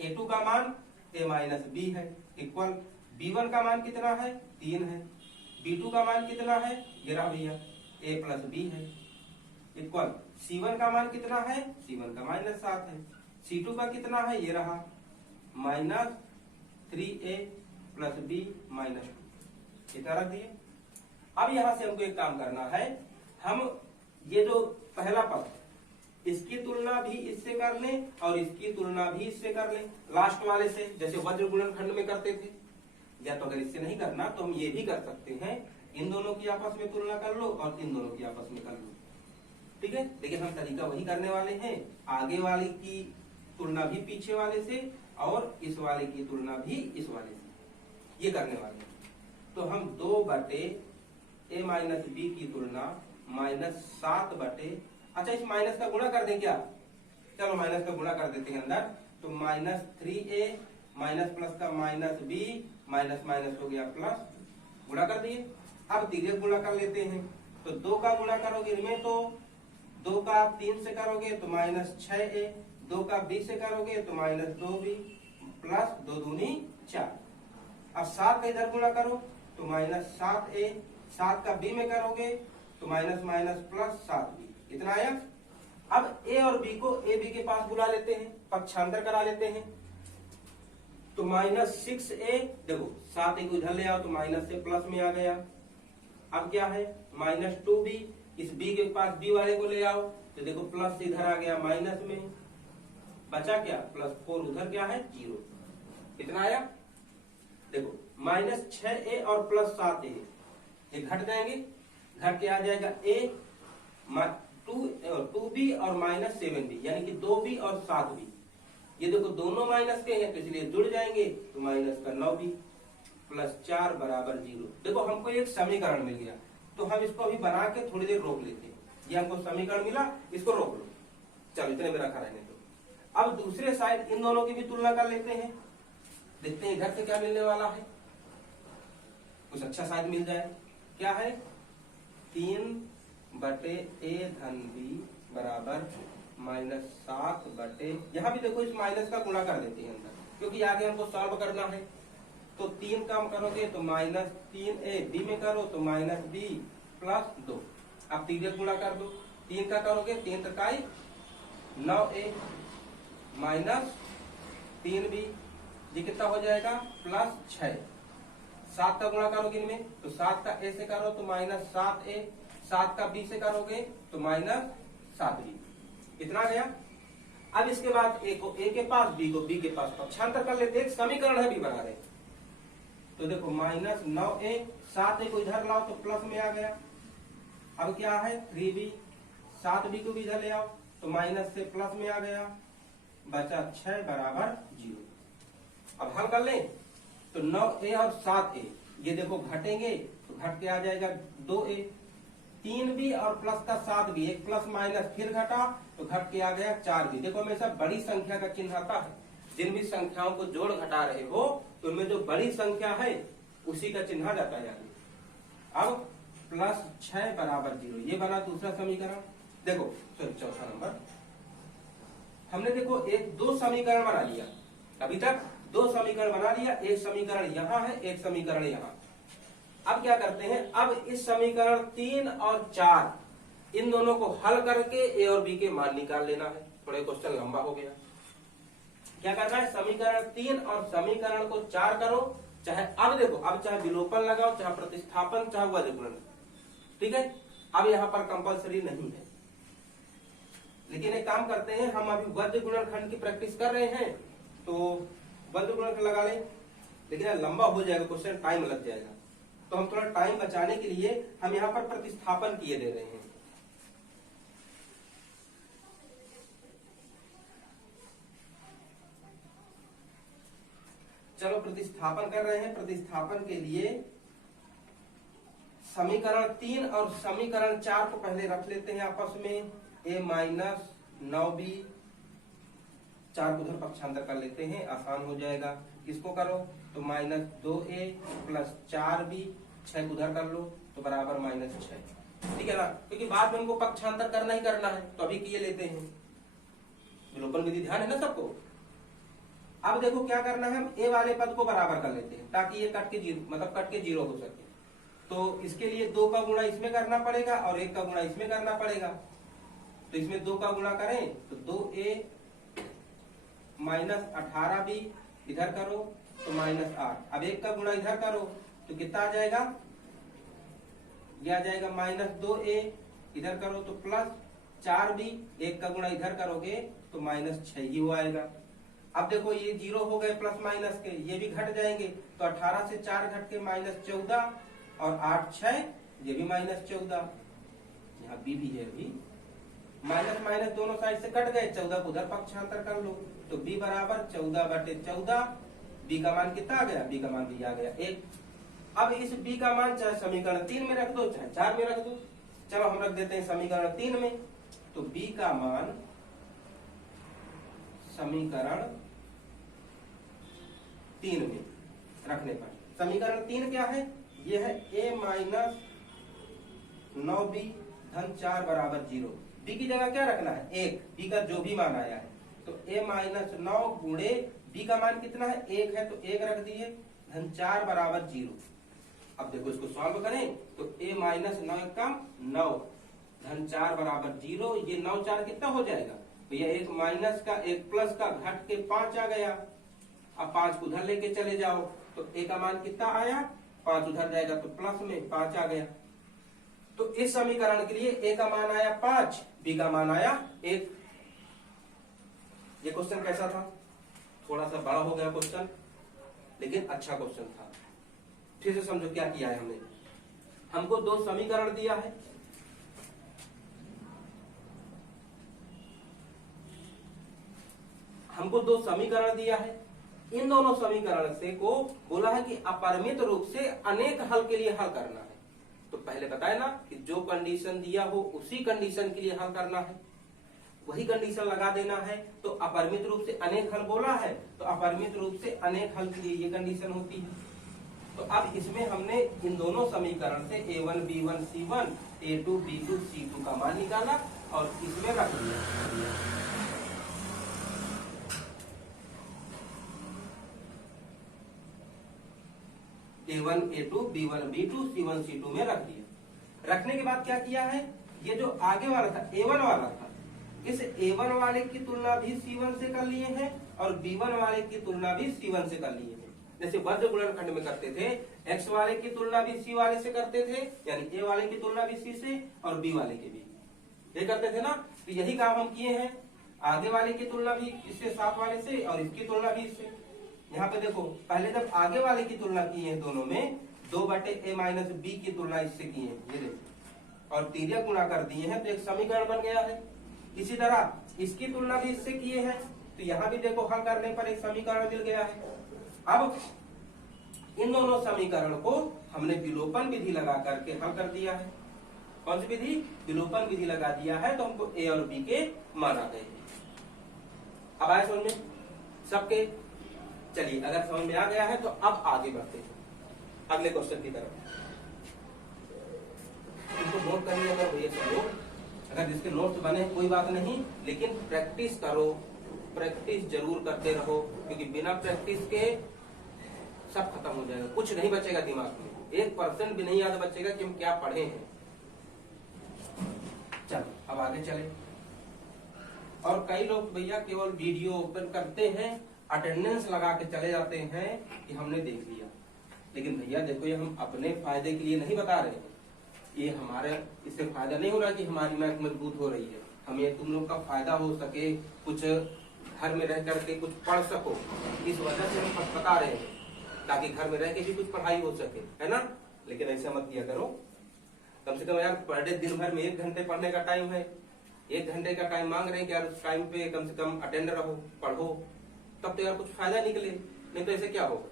A2 का मान A माइनस बी है इक्वल B1 का मान कितना है 3 है, B2 का मान कितना है ये रहा भैया A प्लस बी है इक्वल C1 का मान कितना है C1 का माइनस 7 है, C2 का कितना है ये रहा minus 3A plus B minus 2 इतना रख दिए। अब यहां से हमको एक काम करना है, हम ये जो पहला पद इसकी तुलना भी इससे कर लें और इसकी तुलना भी इससे कर लें लास्ट वाले से, जैसे वज्र गुणनखंड में करते थे। या तो अगर इससे नहीं करना तो हम ये भी कर सकते हैं, इन दोनों की आपस में तुलना कर लो और इन दोनों की आपस में कर लो, ठीक है। लेकिन हम तरीका वही करने वाले हैं, आगे वाले की तुलना भी पीछे वाले से और इस वाले की तुलना भी इस वाले से, ये करने वाले हैं। तो हम 2 बटे A माइनस बी की तुलना माइनस 7 बटे, अच्छा इस माइनस का गुणा कर दें क्या, चलो माइनस का गुणा कर देते हैं अंदर, तो माइनस 3A माइनस प्लस का माइनस बी माइनस माइनस हो गया प्लस, गुणा कर दिए। अब तिर्यक गुणा कर लेते हैं, तो 2 का गुणा करोगे इनमें तो 2 का 3 से करोगे तो माइनस 6A, 2 का b से करोगे तो माइनस 2b प्लस 2 दूनी 4। अब 7 का इधर गुणा करो तो माइनस 7A, 7 का b में करोगे तो माइनस माइनस प्लस 7b, इतना आया। अब a और b को a b के पास बुला लेते हैं, पक्षांतर करा लेते हैं, तो माइनस 6A, देखो 7A को इधर ले आओ तो माइनस से प्लस में आ गया। अब क्या है माइनस 2b, इस b के पास b वाले को ले आओ तो देखो प्लस से इधर आ गया माइनस में, बचा क्या प्लस 4, उधर क्या है 0, इतना आया। देखो माइनस 6A और प्लस 7A ये घट जाएंगे, घट के आ जाएगा A 2b और माइनस 7b, यानी कि 2b और 7b, ये देखो दोनों माइनस के हैं तो इसलिए जुड़ जाएंगे, तो माइनस का 9b प्लस 4 बराबर 0। देखो हमको एक समीकरण मिल गया, तो हम इसको अभी बना के थोड़ी देर रोक लेते हैं। ये हमको समीकरण मिला, इसको रोक लो, चलो इतने में रखा रहने दो। अब दूसरे साइड इन दोनों की भी तुलना कर लेते हैं, देखते हैं इधर से क्या मिलने वाला है, कुछ अच्छा शायद मिल जाए। क्या है 3 बटे A धन B बराबर माइनस 7 बटे, यहाँ भी देखो इस माइनस का गुणा कर देते हैं अंदर, क्योंकि आगे हमको सॉल्व करना है। तो 3 काम करोगे तो माइनस 3A, B में करो तो माइनस B प्लस 2। अब तिर्यक गुणा कर दो, 3 का करोगे 3 तकाई 9A माइनस 3B, ये कितना हो जाएगा प्लस 6। 7 का गुणा करोगे इनमें तो 7 का A से करो तो माइनस 7A, 7 का B से करोगे तो माइनस 7B, इतना गया। अब इसके बाद A को A के पास, B को B के पास पक्षांतर कर लेते, एक समीकरण है भी बना रहे। तो देखो माइनस 9A, 7A को इधर लाओ तो प्लस में आ गया। अब क्या है 3B, 7B को भी इधर ले आओ तो माइनस से प्लस में आ गया, बचा 6 बराबर 0। अब हल कर लें तो 9A और 7A ये देखो घटेंगे तो घट के आ जाएगा 2A, 3B और प्लस का 7B, एक प्लस माइनस फिर घटा तो घट के आ गया 4B। देखो हमेशा बड़ी संख्या का चिन्ह आता है, जिन भी संख्याओं को जोड़ घटा रहे हो तो उनमें जो बड़ी संख्या है उसी का चिन्ह जाता है आगे। अब प्लस 6 बराबर 0, ये बना दूसरा समीकरण। देखो तो चौथा नंबर हमने देखो 2 समीकरण बना लिया, अभी तक 2 समीकरण बना लिया, एक समीकरण यहाँ है, एक समीकरण यहाँ। अब क्या करते हैं, अब इस समीकरण 3 और 4 इन दोनों को हल करके A और B के मान निकाल लेना है। थोड़े क्वेश्चन लंबा हो गया, क्या करना है समीकरण 3 और समीकरण को 4 करो, चाहे अब देखो अब चाहे विलोपन लगाओ, चाहे प्रतिस्थापन, चाहे वज्र गुणन, ठीक है। अब यहाँ पर कंपलसरी नहीं है, लेकिन एक काम करते हैं, हम अभी वज्र गुणनखंड की प्रैक्टिस कर रहे हैं तो वज्र गुणनखंड लगा लें, लेकिन लंबा हो जाएगा क्वेश्चन, टाइम लग जाएगा, तो हम थोड़ा टाइम बचाने के लिए हम यहाँ पर प्रतिस्थापन किए दे रहे हैं। चलो प्रतिस्थापन कर रहे हैं। प्रतिस्थापन के लिए समीकरण 3 और समीकरण 4 को पहले रख लेते हैं आपस में, A माइनस 9B, 4 को उधर पक्षांतर कर लेते हैं, आसान हो जाएगा। इसको करो तो माइनस 2A प्लस 4B, 6 को उधर कर लो तो बराबर माइनस 6, ठीक है ना, क्योंकि बाद में हमको पक्षांतर करना ही करना है, तो अभी किए लेते हैं। विलोपन विधि ध्यान है ना सबको। अब देखो क्या करना है, हम ए वाले पद को बराबर कर लेते हैं ताकि ये कट के जीरो मतलब कट के जीरो हो सके। तो इसके लिए 2 का गुणा इसमें करना पड़ेगा और 1 का गुणा इसमें करना पड़ेगा। तो इसमें 2 का गुणा करें तो 2a माइनस 18b इधर करो तो माइनस 8। अब 1 का गुणा इधर करो तो कितना आ जाएगा, यह आ जाएगा माइनस 2a, इधर करो तो प्लस 4b, 1 का गुणा इधर करोगे तो माइनस 6 ही हो आएगा। अब देखो ये जीरो हो गए प्लस माइनस के, ये भी घट जाएंगे तो 18 से 4 घट के माइनस 14 और 8 6 ये भी माइनस 14। यहाँ बी भी है, अभी माइनस माइनस दोनों साइड से कट गए, 14 को उधर पक्षांतर कर लो तो b बराबर 14/14। b का मान कितना आ गया, b का मान भी आ गया 1। अब इस b का मान चाहे समीकरण 3 में रख दो चाहे 4 में रख दो। चलो हम रख देते हैं समीकरण 3 में। तो b का मान समीकरण 3 में रखने पर, समीकरण 3 क्या है, ये है a माइनस 9b धन 4 बराबर 0। b की जगह क्या रखना है 1, b का जो भी मान आया है। तो a माइनस 9 गुणे b का मान कितना है 1 है तो 1 रख दिए धन 4 बराबर 0। अब देखो इसको सॉल्व करें तो a माइनस 9 कम 9 धन 4 बराबर 0। ये 9 4 कितना हो जाएगा, तो ये एक माइनस का एक प्लस का घट के 5 आ गया। अब 5 को उधर लेके चले जाओ तो a का मान कितना आया, 5 उधर जाएगा तो प्लस में 5 आ गया। तो इस समीकरण के लिए a का मान आया 5, b का मान आया 1। ये क्वेश्चन कैसा था, थोड़ा सा बड़ा हो गया क्वेश्चन लेकिन अच्छा क्वेश्चन था। फिर से समझो क्या किया है हमने, हमको 2 समीकरण दिया है, हमको 2 समीकरण दिया है। इन दोनों समीकरण से को बोला है कि अपरिमित रूप से अनेक हल के लिए हल करना है। तो पहले बताया ना कि जो कंडीशन दिया हो उसी कंडीशन के लिए हल करना है, वही कंडीशन लगा देना है। तो अपरिमित रूप से अनेक हल बोला है तो अपरिमित रूप से अनेक हल के लिए ये कंडीशन होती है। तो अब इसमें हमने इन दोनों समीकरण से a1 b1 c1 a2 b2 c2 का मान निकाला और इसमें रख दिया। a1 a2 b1 b2 c1 c2 में रख दिया। रखने के बाद क्या किया है, ये जो आगे वाला था a1 वाला था, इस a1 वाले की तुलना भी c1 से कर लिए हैं और b1 वाले की तुलना भी c1 से कर लिए हैं। जैसे वज्र गुणनखंड में करते थे, x वाले की तुलना भी c वाले से करते थे, यानी a वाले की तुलना भी c से और b वाले की भी ये करते थे ना। तो यही काम हम किए हैं, आगे वाले की तुलना भी इससे 7 वाले से और इसकी तुलना भी इससे। यहाँ पे देखो पहले जब आगे वाले की तुलना की है दोनों में 2/a माइनस b की तुलना इससे की है, ये देखो, और तिर्यक गुणा कर दिए हैं तो एक समीकरण बन गया है। इसी तरह इसकी तुलना भी इससे किए हैं तो यहाँ भी देखो हल करने पर एक समीकरण मिल गया है। अब इन दोनों समीकरण को हमने विलोपन विधि लगा करके हल कर दिया है। कौन सी विधि, विलोपन विधि लगा दिया है तो हमको a और b के मान आ गए। अब आए समझ में सबके, चलिए अगर समझ में आ गया है तो अब आगे बढ़ते हैं अगले क्वेश्चन की तरफ। इनको नोट कर लिया करो भैया सब लोग, अगर जिसके नोट्स बने कोई बात नहीं, लेकिन प्रैक्टिस करो, प्रैक्टिस जरूर करते रहो, क्योंकि बिना प्रैक्टिस के सब खत्म हो जाएगा, कुछ नहीं बचेगा दिमाग में, 1% भी नहीं याद बचेगा कि हम क्या पढ़े हैं। चलो अब आगे चले। और कई लोग भैया केवल वीडियो ओपन करते हैं, अटेंडेंस लगा के चले जाते हैं कि हमने देख लिया, लेकिन भैया देखो ये हम अपने फायदे के लिए नहीं बता रहे हैं, ये हमारे इससे फायदा नहीं हो रहा कि हमारी मैथ मजबूत हो रही है, हमें तुम लोग का फायदा हो सके, कुछ घर में रह करके कुछ पढ़ सको, इस वजह से हम बता रहे हैं ताकि घर में रह के भी कुछ पढ़ाई हो सके, है ना। लेकिन ऐसा मत किया करो, कम से कम यार पर डे दिन भर में 1 घंटे पढ़ने का टाइम है, 1 घंटे का टाइम मांग रहे हैं कि यार उस टाइम पे कम से कम अटेंड रहो, पढ़ो, तब तो यार कुछ फायदा निकले, नहीं तो ऐसे क्या होगा।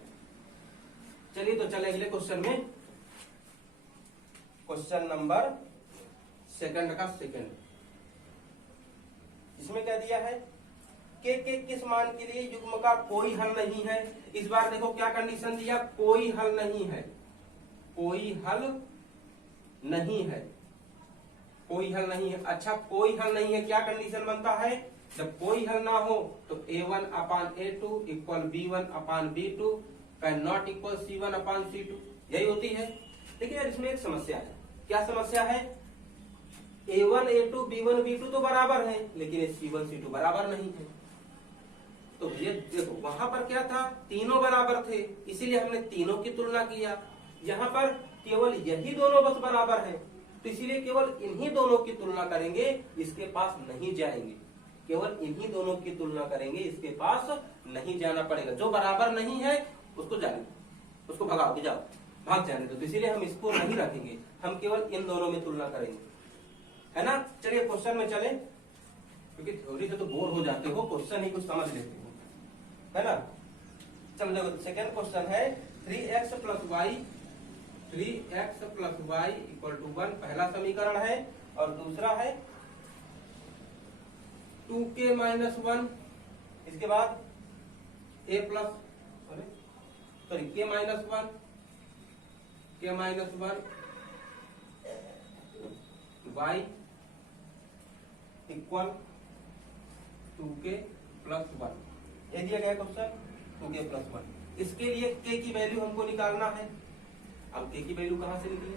चलिए तो चले अगले क्वेश्चन में, क्वेश्चन नंबर 2 का सेकंड। इसमें क्या दिया है, के किस मान के लिए युग्म का कोई हल नहीं है। इस बार देखो क्या कंडीशन दिया, कोई हल नहीं है, कोई हल नहीं है, कोई हल नहीं है। अच्छा कोई हल नहीं है, क्या कंडीशन बनता है जब कोई हल ना हो तो A1/A2 equal B1/B2 can not equal C1/C2, यही होती है। देखिए यार इसमें एक समस्या है। क्या समस्या है? A1 A2 B1 B2 तो बराबर है, लेकिन C1 C2 बराबर नहीं है। तो ये देखो वहां पर क्या था, तीनों बराबर थे, इसीलिए हमने तीनों की तुलना किया। यहाँ पर केवल यही दोनों बस बराबर है, तो इसीलिए केवल इन्हीं दोनों की तुलना करेंगे, इसके पास नहीं जाएंगे। केवल इन्हीं दोनों की तुलना करेंगे, इसके पास नहीं जाना पड़ेगा। जो बराबर नहीं है उसको जाने दो, उसको भगाओ के जाओ, भाग जाने दो। तो इसीलिए हम इसको नहीं रखेंगे, हम केवल इन दोनों में तुलना करेंगे, है ना। चलिए क्वेश्चन में चले, क्योंकि थ्योरी से तो बोर हो जाते हो, क्वेश्चन ही कुछ समझ लेते हो, है ना। चलो देखो सेकेंड क्वेश्चन है 3x plus Y equal to 1 पहला समीकरण है, और दूसरा है 2k माइनस 1, इसके बाद a plus sorry k minus 1 y equal 2k plus 1, ये दिया गया क्वेश्चन 2k प्लस 1। इसके लिए k की वैल्यू हमको निकालना है। अब k की वैल्यू कहां से निकले,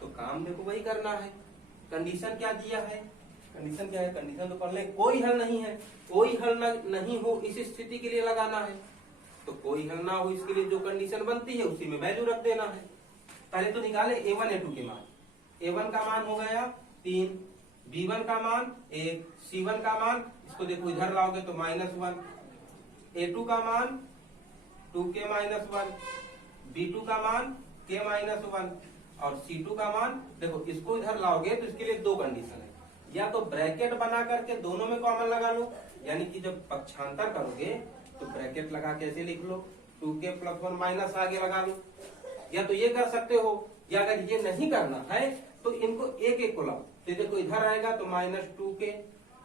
तो काम देखो वही करना है। कंडीशन क्या दिया है, कंडीशन क्या है, कंडीशन तो पढ़ ले। कोई हल नहीं है, कोई हल नहीं हो इस स्थिति के लिए लगाना है। तो कोई हल ना हो इसके लिए जो कंडीशन बनती है उसी में वैल्यू रख देना है। पहले तो निकाले A1 A2 के मान। A1 का मान हो गया 3, B1 का मान 1, C1 का मान इसको देखो इधर लाओगे तो -1, A2 का मान 2k माइनस 1, B2 का मान k माइनस 1 और C2 का मान देखो इसको इधर लाओगे तो इसके लिए दो कंडीशन है। या तो ब्रैकेट बना करके दोनों में कॉमन लगा लो, यानी कि जब पक्षांतर करोगे तो ब्रैकेट लगा के ऐसे लिख लो 2k प्लस 1 माइनस आगे लगा लो। या तो ये कर सकते हो, या अगर ये नहीं करना है तो इनको एक एक को लाओ। तो देखो इधर आएगा तो -2k,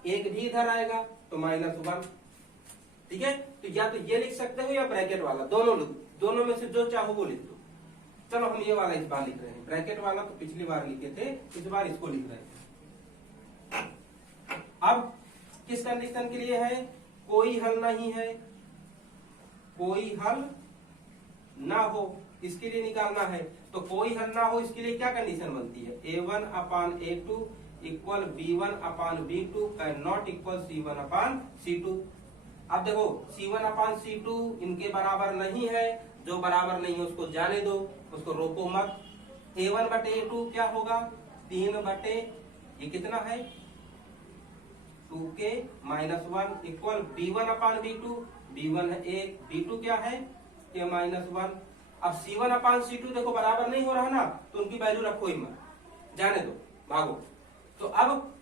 एक भी इधर आएगा तो -1, ठीक है। तो या तो ये लिख सकते हो या ब्रैकेट वाला, दोनों में से जो चाहो वो लिख दो। चलो हम ये वाला इस बार लिख रहे हैं, ब्रैकेट वाला तो पिछली बार लिखे थे, इस बार इसको लिख रहे हैं। अब किस कंडीशन के लिए है, कोई हल नहीं है, कोई हल ना हो इसके लिए निकालना है। तो कोई हल ना हो इसके लिए क्या कंडीशन बनती है, A1/A2 equal B1/B2 can not equal C1/C2। अब देखो C1/C2 इनके बराबर नहीं है, जो बराबर नहीं है उसको जाने दो, उसको रोको मत। A1/A2 क्या होगा, 3 ये कितना है 2k minus 1 equal B1/B2, B1 है 1, B2 क्या है k माइनस 1। अब C1/C2 देखो बराबर नहीं हो रहा ना, तो उनकी वैल्यू रखो ही मत, जाने दो, भागो। तो अब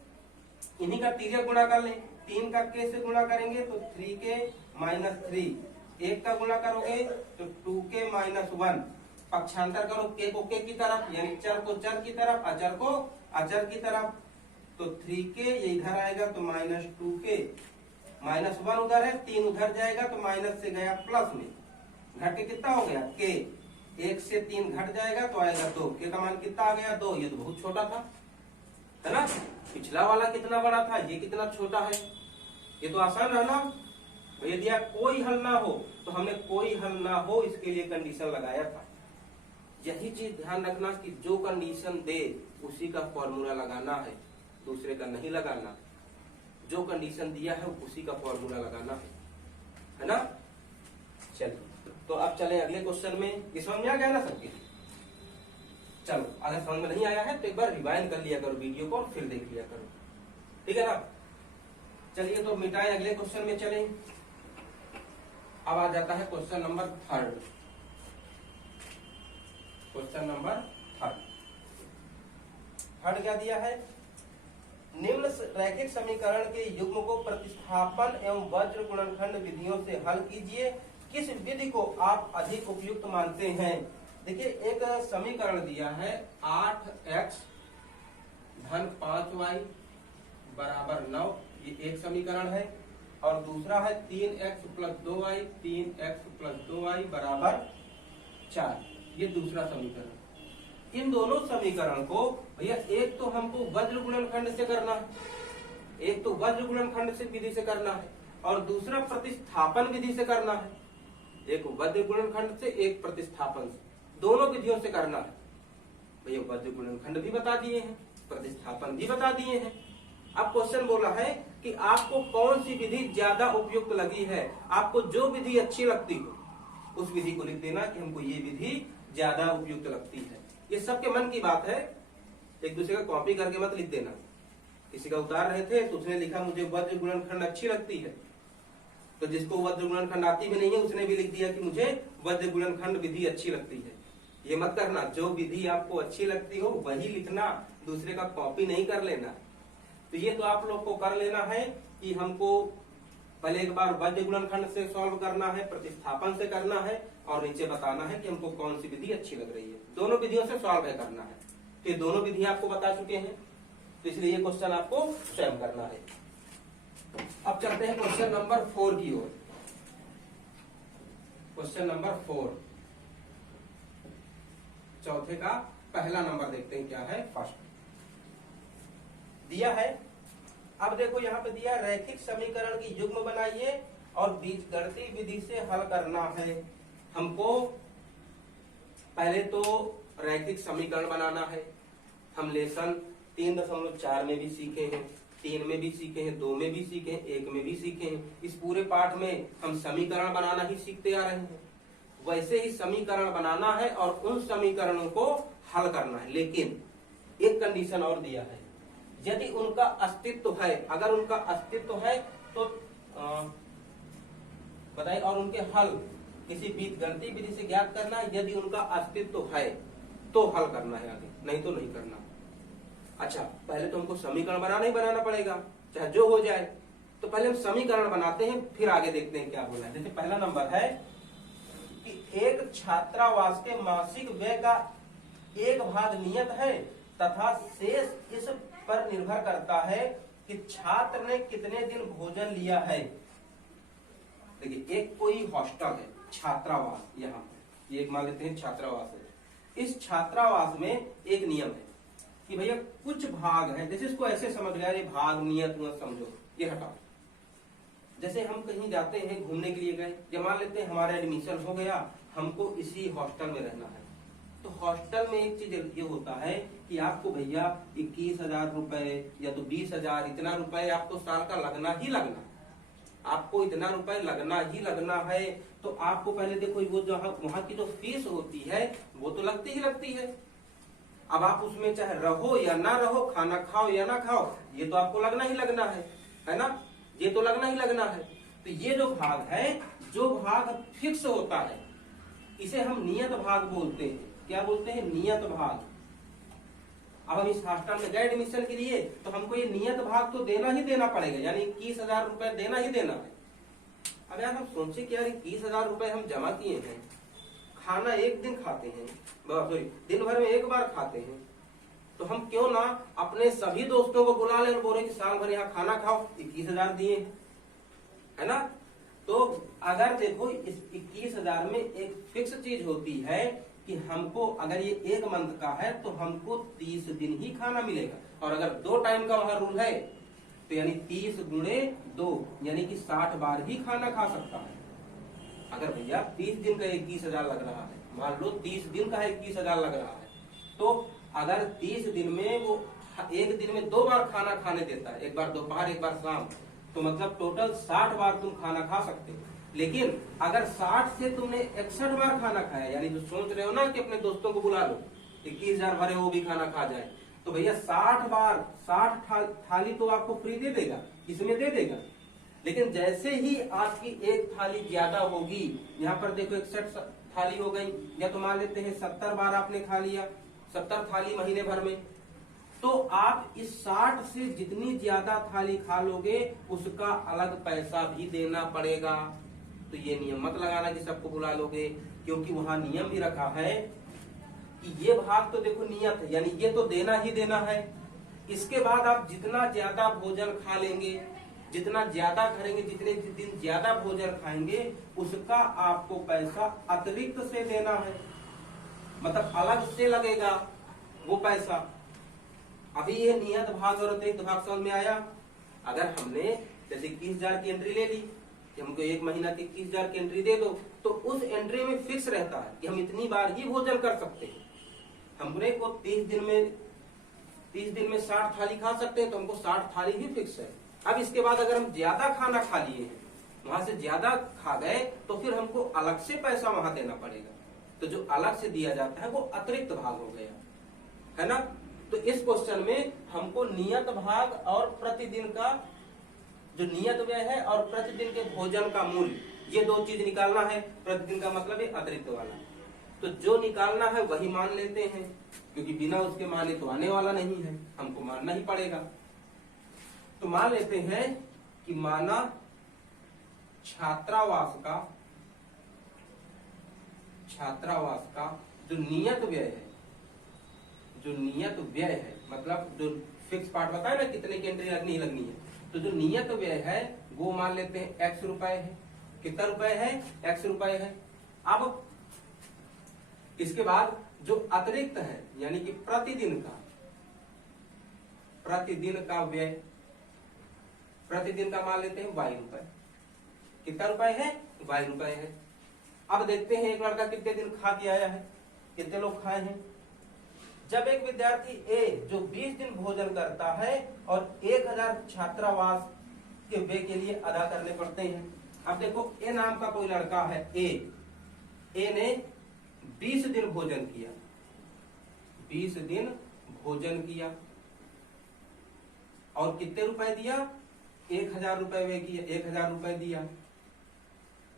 इन्हीं का तिर्यक गुणा कर ले, 3 का k से गुणा करेंगे तो 3k माइनस 3, 1 का गुणा करोगे तो 2k माइनस 1, पक्षांतर करो k को k की तरफ, यानी चर को चर की तरफ, अचर को अचर की तरफ। तो 3k ये इधर आएगा तो -2k, -1 उधर है, 3 उधर जाएगा तो माइनस से गया प्लस में, घट के कितना हो गया k, 1 से 3 घट जाएगा तो आएगा 2, k का मान कितना आ गया 2। ये तो बहुत छोटा था, है ना। पिछला वाला कितना बड़ा था, ये कितना छोटा है, ये तो आसान है ना। ये दिया कोई हल ना हो, तो हमने कोई हल ना हो इसके लिए कंडीशन लगाया था। यही चीज ध्यान रखना कि जो कंडीशन दे उसी का फॉर्मूला लगाना है, दूसरे का नहीं लगाना। जो कंडीशन दिया है उसी का फॉर्मूला लगाना है ना। चलिए तो अब चले अगले क्वेश्चन में। ये समझ में आ गया ना सबके? चलो अगर समझ में नहीं आया है तो एक बार रिवाइंड कर लिया करो वीडियो को और फिर देख लिया करो, ठीक है ना। चलिए तो मिटाए अगले क्वेश्चन में चले। अब आ जाता है क्वेश्चन नंबर 3। क्वेश्चन नंबर 3 क्या दिया है, निम्न रैखिक समीकरण के युग्म को प्रतिस्थापन एवं वज्र गुणनखंड विधियों से हल कीजिए, किस विधि को आप अधिक उपयुक्त मानते हैं। देखिए एक समीकरण दिया है 8x धन 5y बराबर 9, ये एक समीकरण है। और दूसरा है 3x plus 2y, 3x plus 2y बराबर 4, ये दूसरा समीकरण। इन दोनों समीकरण को भैया एक तो हमको वज्र गुणनखंड से करना, एक तो वज्र गुणनखंड से विधि से करना है और दूसरा प्रतिस्थापन विधि से करना है। एक वज्र गुणनखंड से, एक प्रतिस्थापन से, दोनों विधियों से करना है। भैया वज्र गुणनखंड भी बता दिए हैं, प्रतिस्थापन भी बता दिए हैं। अब क्वेश्चन बोला है कि आपको कौन सी विधि ज्यादा उपयुक्त लगी है। आपको जो विधि अच्छी लगती हो उस विधि को लिख देना कि हमको ये विधि ज्यादा उपयुक्त लगती है। ये सबके मन की बात है, एक दूसरे का कॉपी करके मत लिख देना। किसी का उतार रहे थे तो उसने लिखा मुझे वज्र गुणनखंड अच्छी लगती है, तो जिसको वज्र गुणनखंड आती भी नहीं है उसने भी लिख दिया कि मुझे वज्र गुणनखंड विधि अच्छी लगती है। ये मत करना, जो विधि आपको अच्छी लगती हो वही लिखना, दूसरे का कॉपी नहीं कर लेना। तो ये तो आप लोग को कर लेना है कि हमको पहले एक बार वज्र गुणनखंड से सॉल्व करना है, प्रतिस्थापन से करना है और नीचे बताना है कि हमको कौन सी विधि अच्छी लग रही है। दोनों विधियों से सॉल्व है करना है। तो ये दोनों विधि आपको बता चुके हैं, तो इसलिए ये क्वेश्चन आपको स्वयं करना है। अब चलते हैं क्वेश्चन नंबर 4 की ओर। क्वेश्चन नंबर 4, चौथे का पहला नंबर देखते हैं क्या है। फर्स्ट दिया है, अब देखो यहाँ पे दिया रैखिक समीकरण की युग्म बनाइए और बीजगणितीय विधि से हल करना है। हमको पहले तो रैखिक समीकरण बनाना है। हम लेसन 3.4 में भी सीखे हैं, 3 में भी सीखे हैं, 2 में भी सीखे हैं, 1 में भी सीखे हैं। इस पूरे पाठ में हम समीकरण बनाना ही सीखते आ रहे हैं। वैसे ही समीकरण बनाना है और उन समीकरणों को हल करना है। लेकिन एक कंडीशन और दिया है, यदि उनका अस्तित्व है, अगर उनका अस्तित्व है तो बताइए, और उनके हल किसी बीजगणितीय विधि से ज्ञात करना है। यदि उनका अस्तित्व है तो हल करना है, आगे नहीं तो नहीं करना। अच्छा, पहले तो हमको समीकरण बनाना ही बनाना पड़ेगा, चाहे जो हो जाए। तो पहले हम समीकरण बनाते हैं, फिर आगे देखते हैं क्या बोला है। जैसे पहला नंबर है कि एक छात्रावास के मासिक व्यय का 1 भाग नियत है तथा शेष इस पर निर्भर करता है कि छात्र ने कितने दिन भोजन लिया है। देखिए, एक कोई हॉस्टल है, छात्रावास, यहाँ ये एक मान लेते हैं छात्रावास है। इस छात्रावास में एक नियम है कि भैया कुछ भाग है, जैसे इसको ऐसे समझ गया, ये भाग नियत मत समझो, ये हटाओ। जैसे हम कहीं जाते हैं घूमने के लिए गए, या मान लेते हैं हमारा एडमिशन हो गया, हमको इसी हॉस्टल में रहना है। तो हॉस्टल में एक चीज ये होता है कि आपको भैया 21,000 रुपए या तो 20,000, इतना रुपए आपको साल का लगना ही लगना, आपको इतना रुपए लगना ही लगना है। तो आपको पहले देखो वो जो वहाँ की जो फीस होती है वो तो लगती ही लगती है। अब आप उसमें चाहे रहो या ना रहो, खाना खाओ या ना खाओ, ये तो आपको लगना ही लगना है ना, ये तो लगना ही लगना है। तो ये जो भाग है, जो भाग फिक्स होता है, इसे हम नियत भाग बोलते हैं। क्या बोलते हैं? नियत भाग। अब हम इस हॉस्टल में गए एडमिशन के लिए, तो हमको ये नियत भाग तो देना ही देना पड़ेगा, यानी 21,000 रुपए देना ही देना है। अब यार हम सोचे कि यार 21,000 रुपए हम जमा किए हैं, खाना एक दिन खाते हैं, सॉरी दिन भर में एक बार खाते हैं, तो हम क्यों ना अपने सभी दोस्तों को बुला लें और बोले कि साल भर यहाँ खाना खाओ, 21,000 दिए, है ना। तो अगर देखो इस 21,000 में एक फिक्स चीज होती है कि हमको अगर ये 1 मंथ का है तो हमको 30 दिन ही खाना मिलेगा, और अगर 2 टाइम का वहां रूल है तो यानी 30 गुणे 2 यानी कि 60 बार ही खाना खा सकता है। अगर भैया 30 दिन का 21,000 लग रहा है, मान लो 30 दिन का 21,000 लग रहा है, तो अगर 30 दिन में वो एक दिन में 2 बार खाना खाने देता है, एक बार दोपहर एक बार शाम, तो मतलब टोटल 60 बार तुम खाना खा सकते हो। लेकिन अगर 60 से तुमने 61 बार खाना खाया, यानी जो सोच रहे हो ना कि अपने दोस्तों को बुला लो 21,000 भरे वो भी खाना खा जाए, तो भैया 60 बार 60 थाली तो आपको फ्री दे देगा, इसमें दे देगा। लेकिन जैसे ही आपकी एक थाली ज्यादा होगी, यहाँ पर देखो 61 थाली हो गई, या तो मान लेते हैं 70 बार आपने खा लिया, 70 थाली महीने भर में, तो आप इस 60 से जितनी ज्यादा थाली खा लोगे उसका अलग पैसा भी देना पड़ेगा। तो ये नियम मत लगाना कि सबको बुला लोगे, क्योंकि वहां नियम भी रखा है कि ये भाग तो देखो नियत है, यानी ये तो देना ही देना है। इसके बाद आप जितना ज्यादा भोजन खा लेंगे, जितना ज्यादा करेंगे, जितने दिन ज्यादा भोजन खाएंगे, उसका आपको पैसा अतिरिक्त से देना है, मतलब अलग से लगेगा वो पैसा। अभी ये नियत भाग और अतिरिक्त भाग समझ में आया? अगर हमने जैसे 21,000 की एंट्री ले ली कि हमको एक महीना की 21,000 की एंट्री दे दो, तो उस एंट्री में फिक्स रहता है कि हम इतनी बार ही भोजन कर सकते हैं। हमने को 30 दिन में 60 थाली खा सकते हैं, तो हमको 60 थाली ही फिक्स है। अब इसके बाद अगर हम ज्यादा खाना खा लिए हैं, वहां से ज्यादा खा गए, तो फिर हमको अलग से पैसा वहां देना पड़ेगा। तो जो अलग से दिया जाता है वो अतिरिक्त भाग हो गया, है ना। तो इस क्वेश्चन में हमको नियत भाग और प्रतिदिन का जो नियत व्यय है और प्रतिदिन के भोजन का मूल्य, ये दो चीज निकालना है। प्रतिदिन का मतलब है अतिरिक्त वाला। तो जो निकालना है वही मान लेते हैं, क्योंकि बिना उसके माने तो आने वाला नहीं है, हमको मानना ही पड़ेगा। तो मान लेते हैं कि माना छात्रावास का जो नियत व्यय है, मतलब जो फिक्स पार्ट बताया ना कितने की एंट्री लगनी है, तो जो नियत व्यय है वो मान लेते हैं x रुपए है। कितना रुपए है? x रुपए है। अब इसके बाद जो अतिरिक्त है यानी कि प्रतिदिन का मान लेते हैं y रुपए। कितना रुपए है? y रुपए है। अब देखते हैं एक लड़का कितने दिन खा के आया है, कितने लोग खाए हैं। जब एक विद्यार्थी ए जो 20 दिन भोजन करता है और 1000 छात्रावास के व्यय के लिए अदा करने पड़ते हैं। अब देखो ए नाम का कोई लड़का है, ए ने 20 दिन भोजन किया, 20 दिन भोजन किया और कितने रुपए दिया? 1000 रुपए व्यय किया, 1000 रुपए दिया,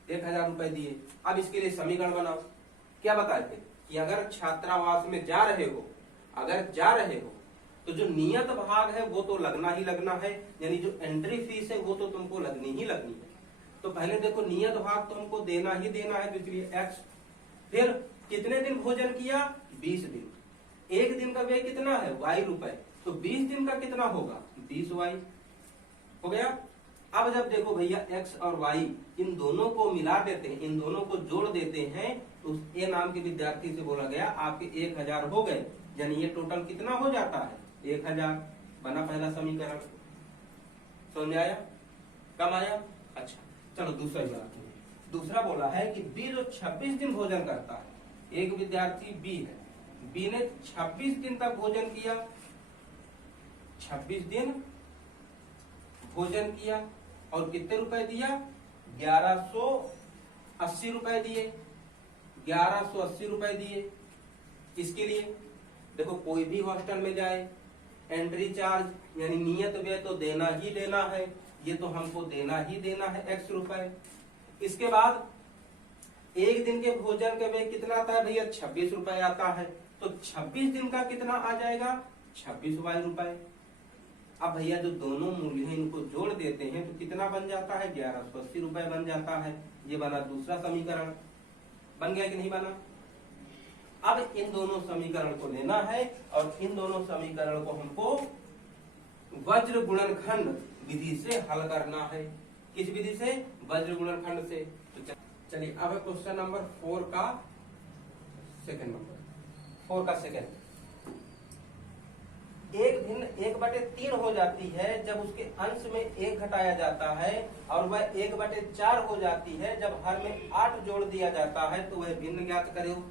1000 रुपए दिए। अब इसके लिए समीकरण बनाओ। क्या बताए थे कि अगर छात्रावास में जा रहे हो तो जो नियत भाग है वो तो लगना ही लगना है, यानी जो एंट्री फीस है वो तो तुमको लगनी ही लगनी है। तो पहले देखो नियत भाग तो हमको देना ही देना है, तो इसलिए x। फिर कितने दिन भोजन किया? 20 दिन। एक दिन का व्यय कितना है? y रुपए। तो 20 दिन का कितना होगा? 20y हो गया। अब जब देखो भैया x और y इन दोनों को मिला देते हैं, इन दोनों को जोड़ देते हैं, तो ए नाम के विद्यार्थी से बोला गया आपके 1000 हो गए, यानी ये टोटल कितना हो जाता है? 1000 बना पहला समीकरण। समझ में आया? कम आया? अच्छा चलो दूसरा ही बनाते हैं। दूसरा बोला है कि बी जो 26 दिन भोजन करता है, एक विद्यार्थी बी है, बी ने 26 दिन तक भोजन किया, 26 दिन भोजन किया और कितने रुपए दिया? 1180 रुपए दिए, 1180 रुपए दिए। इसके लिए देखो कोई भी हॉस्टल में जाए एंट्री चार्ज यानी नियत व्यय तो देना ही देना है, ये तो हमको देना ही देना है x रुपए। इसके बाद एक दिन के भोजन का व्यय कितना आता है भैया? 26 रुपए आता है। तो 26 दिन का कितना आ जाएगा? 26y रुपए। अब भैया जो दोनों मूल्य हैं इनको जोड़ देते हैं तो कितना बन जाता है? 1180 रुपए बन जाता है। ये बना दूसरा समीकरण। बन गया कि नहीं बना? अब इन दोनों समीकरण को लेना है और इन दोनों समीकरण को हमको वज्र गुणनखंड विधि से हल करना है। किस विधि से? वज्र गुणनखंड से। तो चलिए अब क्वेश्चन नंबर 4 का सेकंड। एक भिन्न 1/3 हो जाती है जब उसके अंश में 1 घटाया जाता है और वह 1/4 हो जाती है जब हर में 8 जोड़ दिया जाता है, तो वह भिन्न ज्ञात करो।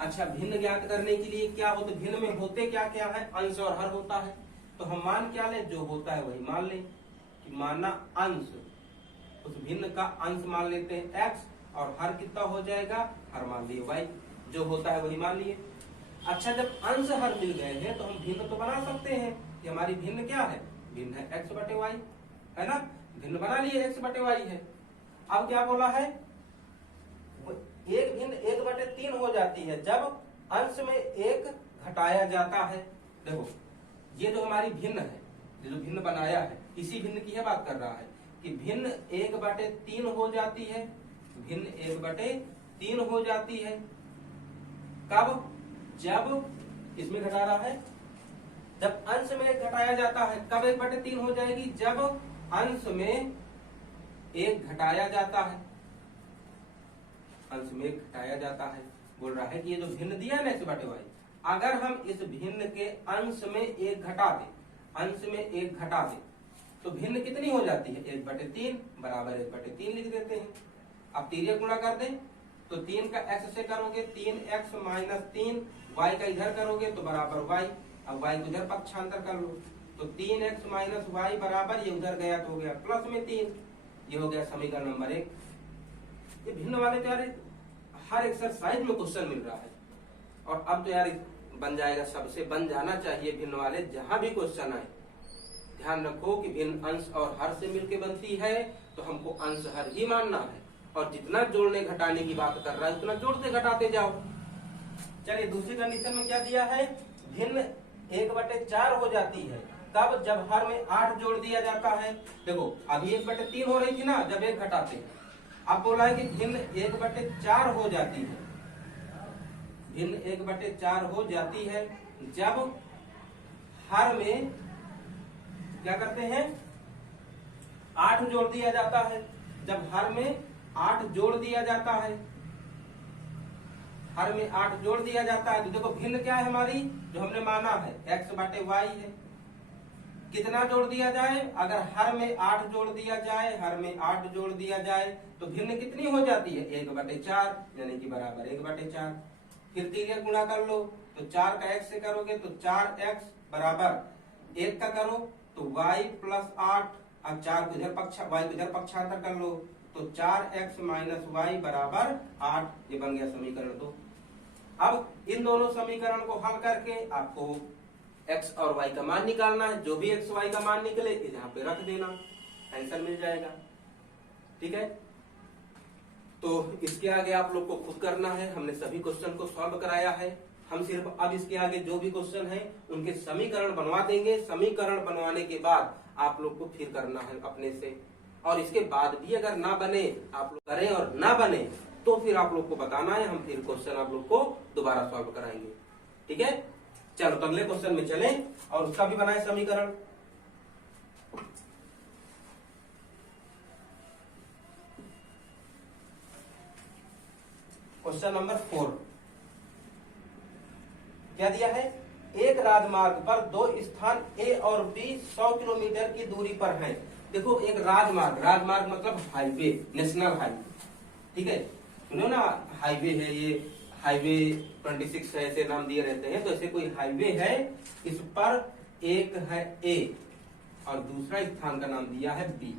अच्छा भिन्न ज्ञात करने के लिए क्या होता है? भिन्न में होते क्या क्या है? अंश और हर होता है। तो हम मान क्या लें? जो होता है वही मान लें। कि माना अंश, उस भिन्न का अंश मान लेते हैं x और हर कितना हो जाएगा? हर मान लिए y। जो होता है वही मान लिए। अच्छा जब अंश हर मिल गए हैं तो हम भिन्न तो बना सकते हैं कि हमारी भिन्न क्या है? भिन्न है x/y, है ना। भिन्न बना लिए x/y है। अब क्या बोला है? एक भिन्न 1/3 हो जाती है जब अंश में 1 घटाया जाता है। देखो ये जो हमारी भिन्न है, जो भिन्न बनाया है, इसी भिन्न की है बात कर रहा है कि भिन्न 1/3 हो जाती है। भिन्न 1/3 हो जाती है कब? जब इसमें घटा रहा है, जब अंश में 1 घटाया जाता है। कब 1/3 हो जाएगी? जब अंश में 1 घटाया जाता है। अंश में 1 घटाया जाता है। बोल रहा है कि ये जो भिन्न दिया है ना x/y, अगर हम इस भिन्न के अंश में 1 घटा दे, अंश में 1 घटा दे, तो भिन्न कितनी हो जाती है 1/3 बराबर 1/3 लिख देते हैं। अब तिर्यक गुणा कर दें तो 3 का x से करोगे 3x माइनस 3, y का इधर करोगे तो बराबर y। अब y को इधर पक्षांतर कर लो तो 3x माइनस y बराबर, ये उधर गया तो हो गया प्लस में 3, ये हो गया समीकरण नंबर 1। ये भिन्न वाले तो यार हर एक्सरसाइज में क्वेश्चन मिल रहा है, और अब तो यार बन जाएगा, सबसे बन जाना चाहिए भिन्न वाले जहां भी क्वेश्चन आए। ध्यान रखो कि भिन्न अंश और हर से मिलके बनती है, तो हमको अंश हर ही मानना है, और जितना जोड़ने घटाने की बात कर रहा है उतना जोड़ते घटाते जाओ। चलिए दूसरी कंडीशन में क्या दिया है, भिन्न 1/4 हो जाती है तब जब हर में 8 जोड़ दिया जाता है। देखो अभी 1/3 हो रही थी ना जब 1 घटाते, अब बोला है कि भिन्न 1/4 हो जाती है, भिन्न 1/4 हो जाती है जब हर में क्या करते हैं 8 जोड़ दिया जाता है। जब हर में 8 जोड़ दिया जाता है, हर में 8 जोड़ दिया जाता है, तो देखो भिन्न क्या है हमारी, जो हमने माना है x/y है। कितना जोड़ दिया जाए, अगर हर में 8 जोड़ दिया जाए, हर में 8 जोड़ दिया जाए तो भिन्न कितनी हो जाती है 1/4, यानी कि बराबर 1/4। फिर तिर्यक गुणा कर लो तो 4 का x से करोगे तो 4x बराबर 1 का करो तो y प्लस 8, अब 4 को इधर y को इधर पक्षांतर कर लो तो 4x माइनस y बराबर 8, ये बन गया समीकरण 2। अब इन दोनों समीकरण को हल करके आपको x और y का मान निकालना है। जो भी x y का मान निकले यहाँ पे रख देना, आंसर मिल जाएगा। ठीक है, तो इसके आगे आप लोग को खुद करना है। हमने सभी क्वेश्चन को सॉल्व कराया है, हम सिर्फ अब इसके आगे जो भी क्वेश्चन है उनके समीकरण बनवा देंगे। समीकरण बनवाने के बाद आप लोग को फिर करना है अपने से, और इसके बाद भी अगर ना बने आप लोग करें और ना बने तो फिर आप लोग को बताना है, हम फिर क्वेश्चन आप लोग को दोबारा सॉल्व कराएंगे। ठीक है, चलो तो अगले क्वेश्चन में चलें और उसका भी बनाए समीकरण। क्वेश्चन नंबर 4 क्या दिया है, एक राजमार्ग पर दो स्थान A और B 100 किलोमीटर की दूरी पर हैं। देखो एक राजमार्ग, राजमार्ग मतलब हाईवे, नेशनल हाईवे। ठीक है, सुनो ना, हाईवे है ये, हाईवे 26 है, ऐसे नाम दिए रहते हैं। तो ऐसे कोई हाईवे है, इस पर एक है A और दूसरा स्थान का नाम दिया है B।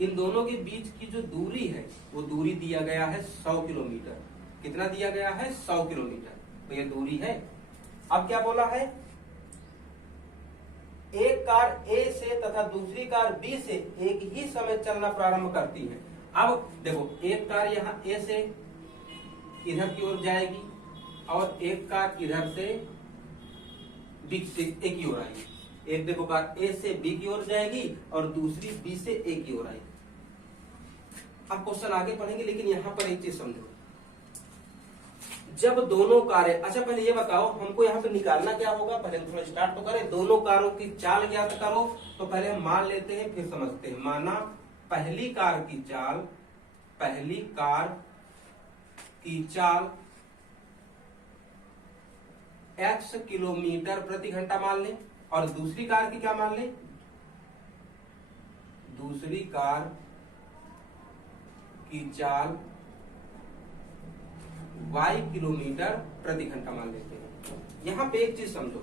इन दोनों के बीच की जो दूरी है वो दूरी दिया गया है 100 किलोमीटर। कितना दिया गया है 100 किलोमीटर, तो ये दूरी है। अब क्या बोला है, एक कार A से तथा दूसरी कार B से एक ही समय चलना प्रारंभ करती है। अब देखो एक कार यहाँ A से इधर की ओर जाएगी और एक कार इधर से B से A की ओर आएगी। एक देखो कार A से B की ओर जाएगी और दूसरी B से A की ओर आएगी। अब क्वेश्चन आगे पढ़ेंगे, लेकिन यहाँ पर एक चीज समझो, जब दोनों कारें, अच्छा पहले ये बताओ हमको यहाँ पे निकालना क्या होगा, पहले थोड़ा स्टार्ट तो करें। दोनों कारों की चाल ज्ञात करो, तो पहले हम मान लेते हैं फिर समझते हैं। माना पहली कार की चाल, पहली कार की चाल x किलोमीटर प्रति घंटा मान लें, और दूसरी कार की क्या मान लें, दूसरी कार की चाल y किलोमीटर प्रति घंटा मान लेते हैं। यहां पे एक चीज समझो,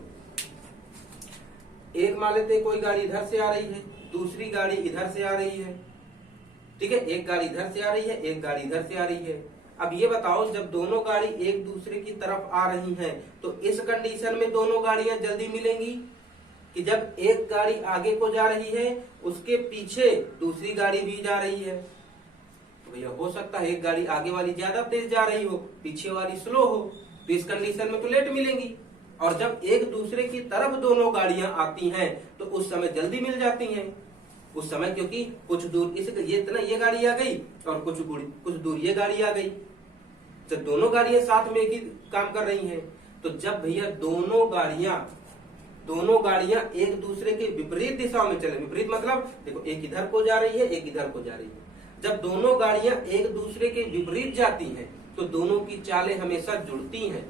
एक मान लेते हैं कोई गाड़ी इधर से आ रही है, दूसरी गाड़ी इधर से आ रही है। ठीक है, एक गाड़ी इधर से आ रही है, एक गाड़ी इधर से आ रही है। अब ये बताओ जब दोनों गाड़ी एक दूसरे की तरफ आ रही हैं, तो इस कंडीशन में दोनों गाड़ियां जल्दी मिलेंगी कि जब एक गाड़ी आगे को जा रही है उसके पीछे दूसरी गाड़ी भी जा रही है। तो भैया हो सकता है एक गाड़ी आगे वाली ज्यादा तेज जा रही हो, पीछे वाली स्लो हो, तो इस कंडीशन में तो लेट मिलेंगी। और जब एक दूसरे की तरफ दोनों गाड़ियां आती हैं तो उस समय जल्दी मिल जाती हैं। उस समय क्योंकि कुछ दूर ये इतना ये गाड़ी आ गई और कुछ दूर ये गाड़ी आ गई। जब दोनों गाड़ियां साथ में एक ही काम कर रही हैं, तो जब भैया दोनों गाड़ियां एक दूसरे के विपरीत दिशा में चले, विपरीत मतलब देखो एक इधर को जा रही है, एक इधर को जा रही है। जब दोनों गाड़ियां एक दूसरे के विपरीत जाती हैं तो दोनों की चालें हमेशा जुड़ती हैं।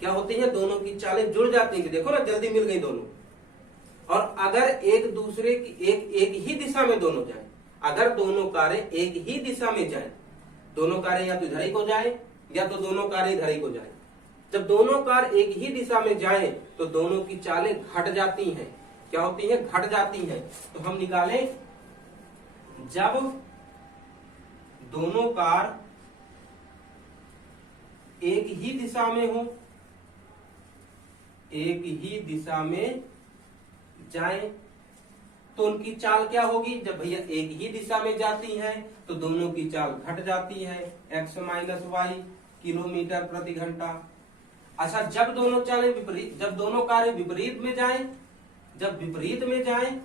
क्या होती है, दोनों की चालें जुड़ जाती हैं। देखो ना जल्दी मिल गई दोनों। और अगर एक दूसरे की एक ही दिशा में दोनों जाए, अगर दोनों कारें एक ही दिशा में जाए, दोनों कारें या तो इधर ही को जाए या तो दोनों कारें इधर ही को जाए, जब दोनों कार एक ही दिशा में जाए तो दोनों की चालें घट जाती हैं। क्या होती है? घट जाती हैं। तो हम निकालें, जब दोनों कार एक ही दिशा में हो, एक ही दिशा में जाएं, तो उनकी चाल क्या होगी? जब भैया एक ही दिशा में जाती हैं तो दोनों की चाल घट जाती है, x माइनस वाई किलोमीटर प्रति घंटा। अच्छा, जब दोनों चालें विपरीत, जब दोनों कारें विपरीत में जाएं, जब विपरीत में जाएं,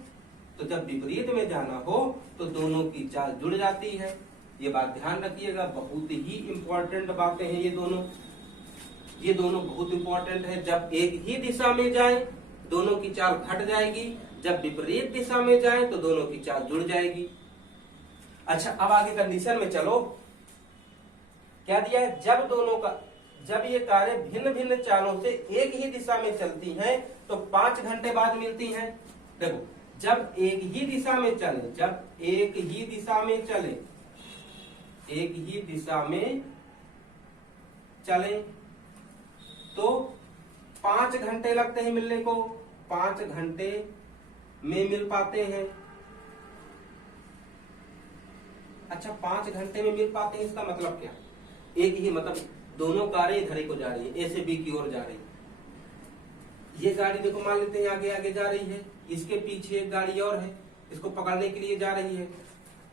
तो जब विपरीत में जाना हो तो दोनों की चाल जुड़ जाती है। ये बात ध्यान रखिएगा, बहुत ही इंपॉर्टेंट बातें हैं ये दोनों बहुत इंपॉर्टेंट है। जब एक ही दिशा में जाए दोनों की चाल घट जाएगी, जब विपरीत दिशा में जाए तो दोनों की चाल जुड़ जाएगी। अच्छा, अब आगे कंडीशन में चलो, क्या दिया है? जब ये कारें भिन्न भिन्न चालों से एक ही दिशा में चलती हैं तो 5 घंटे बाद मिलती हैं। देखो, जब एक ही दिशा में चले, जब एक ही दिशा में चले, एक ही दिशा में चले तो 5 घंटे लगते हैं मिलने को, 5 घंटे में मिल पाते हैं। अच्छा, 5 घंटे में मिल पाते हैं, इसका मतलब क्या? एक ही मतलब दोनों कारें इधर ही को जा रही है, ए से बी की ओर जा रही है। ये गाड़ी देखो, मान लेते हैं आगे आगे जा रही है, इसके पीछे एक गाड़ी और है, इसको पकड़ने के लिए जा रही है।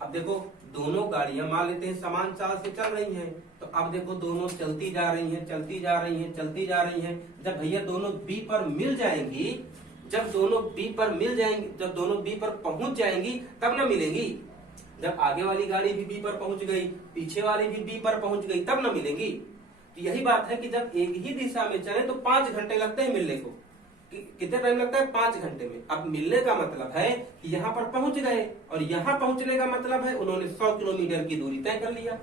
अब देखो, दोनों गाड़ियां मान लेते हैं समान चाल से चल रही हैं, तो अब देखो दोनों चलती जा रही हैं, चलती जा रही हैं, चलती जा रही हैं। जब भैया दोनों बी पर मिल जाएंगी, जब दोनों बी पर मिल जाएंगी, जब दोनों बी पर पहुंच जाएंगी तब न मिलेंगी। जब आगे वाली गाड़ी भी बी पर पहुंच गई, पीछे वाली भी बी पर पहुंच गई, तब न मिलेंगी। तो यही बात है कि जब एक ही दिशा में चले तो 5 घंटे लगते हैं मिलने को। कितने टाइम लगता है? 5 घंटे में। अब मिलने का मतलब है कि यहाँ पर पहुंच गए, और यहाँ पहुंचने का मतलब है उन्होंने 100 किलोमीटर की दूरी तय कर लिया।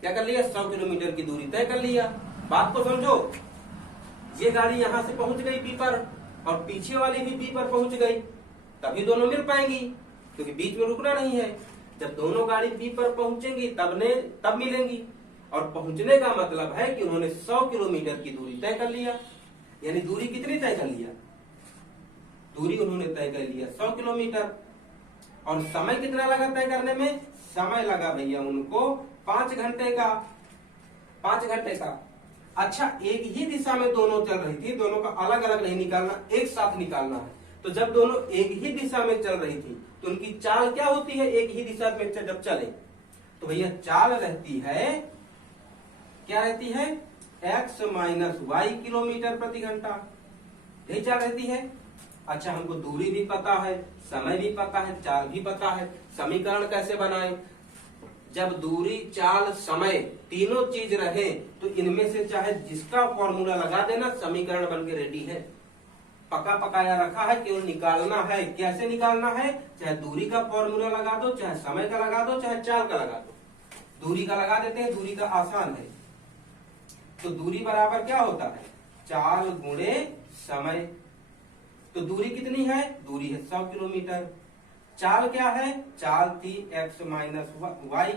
क्या कर लिया? 100 किलोमीटर की दूरी तय कर लिया। बात को समझो, ये गाड़ी यहाँ से पहुंच गई बी पर और पीछे वाली भी बी पर पहुंच गई, तभी दोनों मिल पाएंगी, क्योंकि बीच में रुकना नहीं है। जब दोनों गाड़ी बी पर पहुंचेंगी तब मिलेंगी। और पहुंचने का मतलब है कि उन्होंने 100 किलोमीटर की दूरी तय कर लिया। यानी दूरी कितनी तय कर लिया? दूरी उन्होंने तय कर लिया 100 किलोमीटर। और समय कितना लगा तय करने में? समय लगा भैया उनको 5 घंटे का। 5 घंटे का। अच्छा, एक ही दिशा में दोनों चल रही थी, दोनों का अलग अलग नहीं निकालना, एक साथ निकालना है। तो जब दोनों एक ही दिशा में चल रही थी तो उनकी चाल क्या होती है? एक ही दिशा में जब चले तो भैया चाल रहती है, क्या रहती है? x माइनस वाई किलोमीटर प्रति घंटा, यही चाल रहती है। अच्छा, हमको दूरी भी पता है, समय भी पता है, चाल भी पता है। समीकरण कैसे बनाएं? जब दूरी, चाल, समय तीनों चीज रहे तो इनमें से चाहे जिसका फॉर्मूला लगा देना, समीकरण बन के रेडी है। पका पकाया रखा है, केवल निकालना है। कैसे निकालना है? चाहे दूरी का फॉर्मूला लगा दो, चाहे समय का लगा दो, चाहे चाल का लगा दो। दूरी का लगा देते हैं, दूरी का आसान है। तो दूरी बराबर क्या होता है? चाल गुणे समय। तो दूरी कितनी है? दूरी है 100 किलोमीटर। चाल क्या है? चाल थी x माइनस वाई।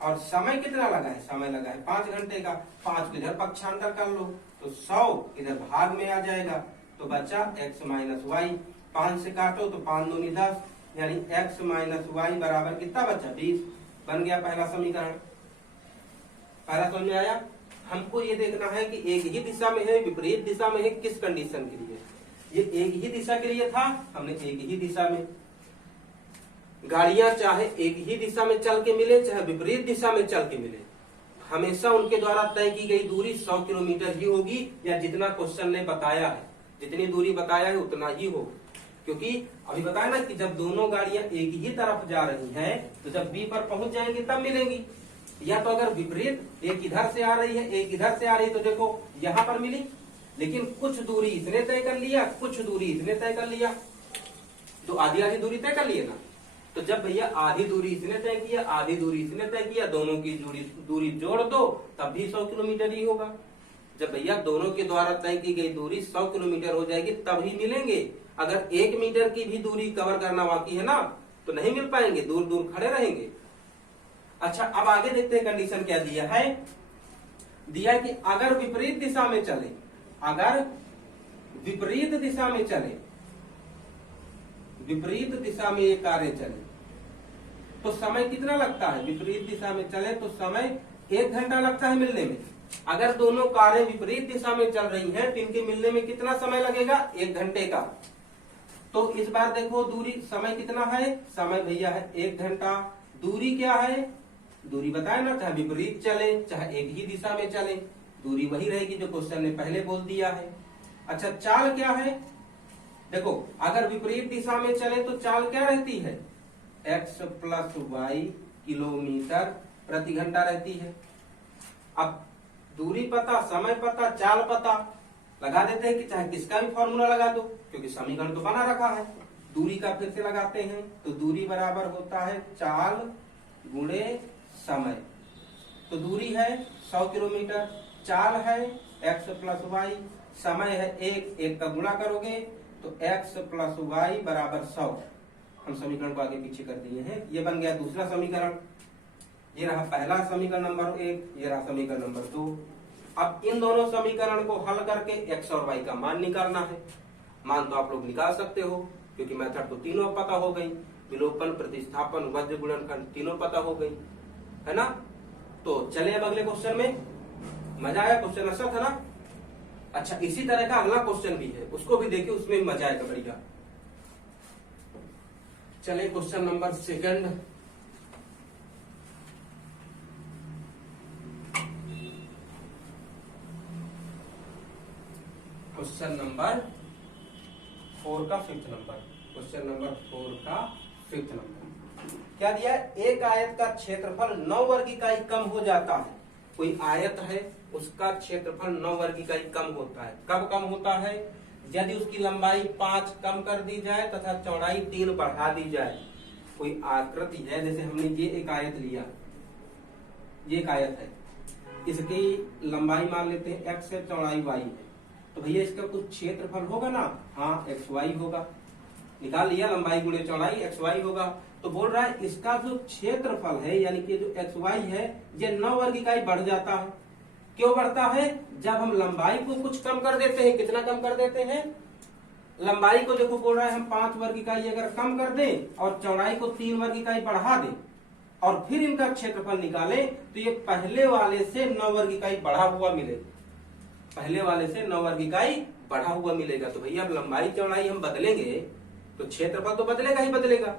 और समय कितना लगा है? समय लगा है 5 घंटे का। 5 को इधर पक्षांतर कर लो तो 100 इधर भाग में आ जाएगा, तो बचा x माइनस वाई। 5 से काटो तो 5 दूनी 10, यानी x माइनस वाई बराबर कितना बचा? 20। बन गया पहला समीकरण। पहला समझ में आया? हमको ये देखना है कि एक ही दिशा में है, विपरीत दिशा में है, किस कंडीशन के लिए। ये एक ही दिशा के लिए था, हमने एक ही दिशा में। गाड़ियां चाहे एक ही दिशा में चल के मिले, चाहे विपरीत दिशा में चल के मिले, हमेशा उनके द्वारा तय की गई दूरी 100 किलोमीटर ही होगी, या जितना क्वेश्चन ने बताया है, जितनी दूरी बताया है उतना ही हो। क्योंकि अभी बताया ना कि जब दोनों गाड़ियां एक ही तरफ जा रही हैं तो जब बी पर पहुंच जाएंगी तब मिलेंगी। या तो अगर विपरीत, एक इधर से आ रही है, एक इधर से आ रही है, तो देखो यहां पर मिली, लेकिन कुछ दूरी इसने तय कर लिया, कुछ दूरी इसने तय कर लिया, तो आधी आधी दूरी तय कर लिए ना। तो जब भैया आधी दूरी इसने तय किया, आधी दूरी इसने तय किया, दोनों की दूरी जोड़ दो तब भी 100 किलोमीटर ही होगा। जब भैया दोनों के द्वारा तय की गई दूरी 100 किलोमीटर हो जाएगी तब ही मिलेंगे। अगर 1 मीटर की भी दूरी कवर करना बाकी है ना तो नहीं मिल पाएंगे, दूर दूर खड़े रहेंगे। अच्छा, अब आगे देखते हैं कंडीशन क्या दिया है। दिया है कि अगर विपरीत दिशा में चले, अगर विपरीत दिशा में चले, विपरीत दिशा में ये कार्य चले तो समय कितना लगता है। विपरीत दिशा में चले तो समय 1 घंटा लगता है मिलने में। अगर दोनों कारें विपरीत दिशा में चल रही हैं तो इनके मिलने में कितना समय लगेगा, 1 घंटे का। तो इस बार देखो दूरी, समय कितना है, समय भैया है 1 घंटा। दूरी क्या है, दूरी बताए ना, चाहे विपरीत चले चाहे एक ही दिशा में चले, दूरी वही रहेगी जो क्वेश्चन ने पहले बोल दिया है। अच्छा, चाल क्या है, देखो अगर विपरीत दिशा में चले तो चाल क्या रहती है, x + y किलोमीटर प्रति घंटा रहती है। अब दूरी पता, समय पता, चाल पता, लगा देते हैं कि चाहे किसका भी फॉर्मूला लगा दो क्योंकि समीकरण तो बना रखा है। दूरी का फिर से लगाते हैं तो दूरी बराबर होता है चाल गुणे समय। तो दूरी है 100 किलोमीटर, चाल है x + y, समय है 1 का गुणा करोगे तो x + y बराबर 100। हम समीकरण को आगे पीछे कर दिए हैं। ये बन गया दूसरा समीकरण। ये रहा पहला समीकरण नंबर 1, ये रहा समीकरण नंबर 2। अब इन दोनों समीकरण को हल करके x और y का मान निकालना है। मान तो आप लोग निकाल सकते हो क्योंकि मेथड तो तीनों पता हो गई, विलोपन, प्रतिस्थापन, वज्र, गुणनखंड तीनों पता हो गई, है ना। तो चले अब अगले क्वेश्चन में। मजा आया, क्वेश्चन अच्छा था ना। अच्छा, इसी तरह का अगला क्वेश्चन भी है, उसको भी देखिए, उसमें भी मजा आएगा बढ़िया। चले क्वेश्चन नंबर 2। क्वेश्चन नंबर 4 का 5th नंबर। क्वेश्चन नंबर 4 का 5th नंबर क्या दिया है, एक आयत का क्षेत्रफल 9 वर्ग इकाई कम हो जाता है। कोई आयत है, उसका क्षेत्रफल 9 वर्ग इकाई कम होता है। कब कम होता है, यदि उसकी लंबाई 5 कम कर दी जाए तथा चौड़ाई 3 बढ़ा दी जाए। कोई आकृति है, जैसे हमने ये एक आयत लिया, ये एक आयत है, इसकी लंबाई मान लेते हैं x है, चौड़ाई y है, तो भैया इसका कुछ क्षेत्रफल होगा ना, हाँ xy होगा। निकाल लिया, लंबाई गुणे चौड़ाई xy होगा। तो बोल रहा है इसका जो क्षेत्रफल है यानी कि जो xy है ये 9 वर्ग इकाई बढ़ जाता है। क्यों बढ़ता है, जब हम लंबाई को कुछ कम कर देते हैं। कितना कम कर देते हैं, लंबाई को देखो बोल रहा है हम 5 वर्ग इकाई अगर कम कर दें और चौड़ाई को 3 वर्ग इकाई बढ़ा दें और फिर इनका क्षेत्रफल निकालें तो ये पहले वाले से 9 वर्ग इकाई बढ़ा हुआ मिलेगा। पहले वाले से 9 वर्ग इकाई बढ़ा हुआ मिलेगा। तो भैया अब लंबाई चौड़ाई हम बदलेंगे तो क्षेत्रफल तो बदलेगा ही बदलेगा।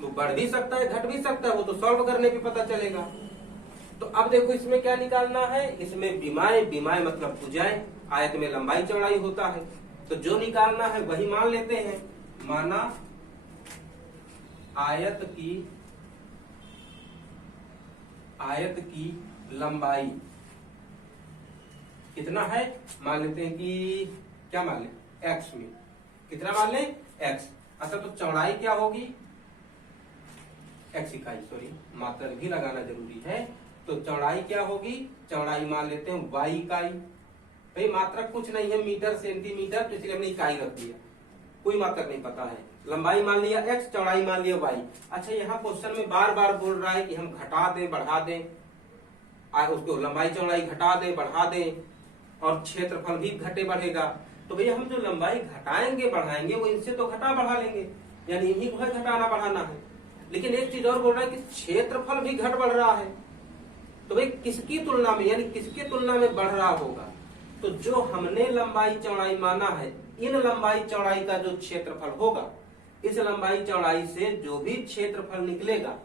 वो बढ़ भी सकता है, घट भी सकता है, वो तो सॉल्व करने पे पता चलेगा। तो अब देखो इसमें क्या निकालना है, इसमें विमाएं, विमाएं मतलब भुजाएं, आयत में लंबाई चौड़ाई होता है तो जो निकालना है वही मान लेते हैं। माना आयत की लंबाई कितना है, मान लेते हैं कि क्या मान ले, x में कितना मान ले, x। अच्छा, तो चौड़ाई क्या होगी, x इकाई, सॉरी मात्रक भी लगाना जरूरी है। तो चौड़ाई क्या होगी, चौड़ाई मान लेते हैं y इकाई। भाई मात्रक कुछ नहीं है, मीटर सेंटीमीटर, तो इसलिए हमने इकाई रख दिया, कोई मात्रक नहीं पता है। लंबाई मान लिया x, चौड़ाई मान लिया y। अच्छा, यहाँ क्वेश्चन में बार बार बोल रहा है कि हम घटा दें बढ़ा दें, उसको लंबाई चौड़ाई घटा दें बढ़ा दें और क्षेत्रफल भी घटे बढ़ेगा। तो भैया हम जो लंबाई घटाएंगे बढ़ाएंगे वो इनसे तो घटा बढ़ा लेंगे, यानी इन्हीं को है घटाना बढ़ाना है। लेकिन एक चीज और बोल रहा है कि क्षेत्रफल भी घट बढ़ रहा है। तो भाई किसकी तुलना में, यानी किसके तुलना में बढ़ रहा होगा, तो जो हमने लंबाई चौड़ाई माना है, इन लंबाई चौड़ाई का जो क्षेत्रफल होगा, इस लंबाई चौड़ाई से जो भी क्षेत्रफल निकलेगा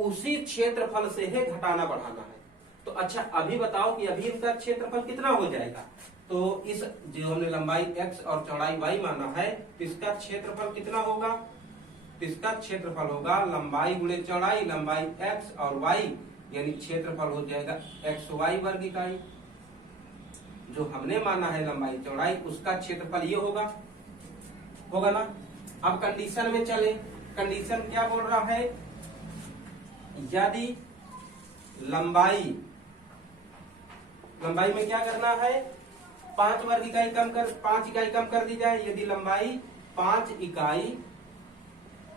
उसी क्षेत्रफल से है घटाना बढ़ाना है। तो अच्छा, अभी बताओ कि अभी इनका क्षेत्रफल कितना हो जाएगा। तो इस जो हमने लंबाई x और चौड़ाई y माना है, तो इसका क्षेत्रफल कितना होगा, तो इसका क्षेत्रफल होगा लंबाई गुणे चौड़ाई, लंबाई x और y, यानी क्षेत्रफल हो जाएगा xy वर्ग इकाई। जो हमने माना है लंबाई चौड़ाई, उसका क्षेत्रफल ये होगा ना। अब कंडीशन में चले, कंडीशन क्या बोल रहा है, यदि लंबाई में क्या करना है, 5 इकाई कम कर दी जाए। यदि लंबाई 5 इकाई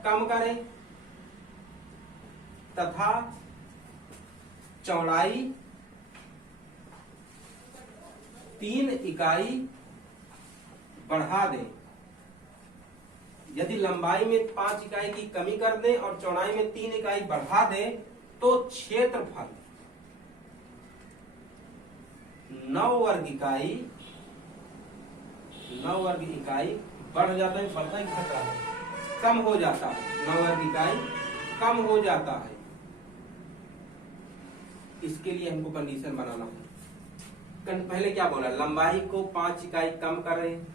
कम करे तथा चौड़ाई 3 इकाई बढ़ा दें। यदि लंबाई में 5 इकाई की कमी कर दें और चौड़ाई में 3 इकाई बढ़ा दें तो क्षेत्रफल 9 वर्ग इकाई बढ़ जाता है, बढ़ता ही घटता है, कम हो जाता है। 9 वर्ग इकाई कम हो जाता है। इसके लिए हमको कंडीशन बनाना है। पहले क्या बोला, लंबाई को 5 इकाई कम करें।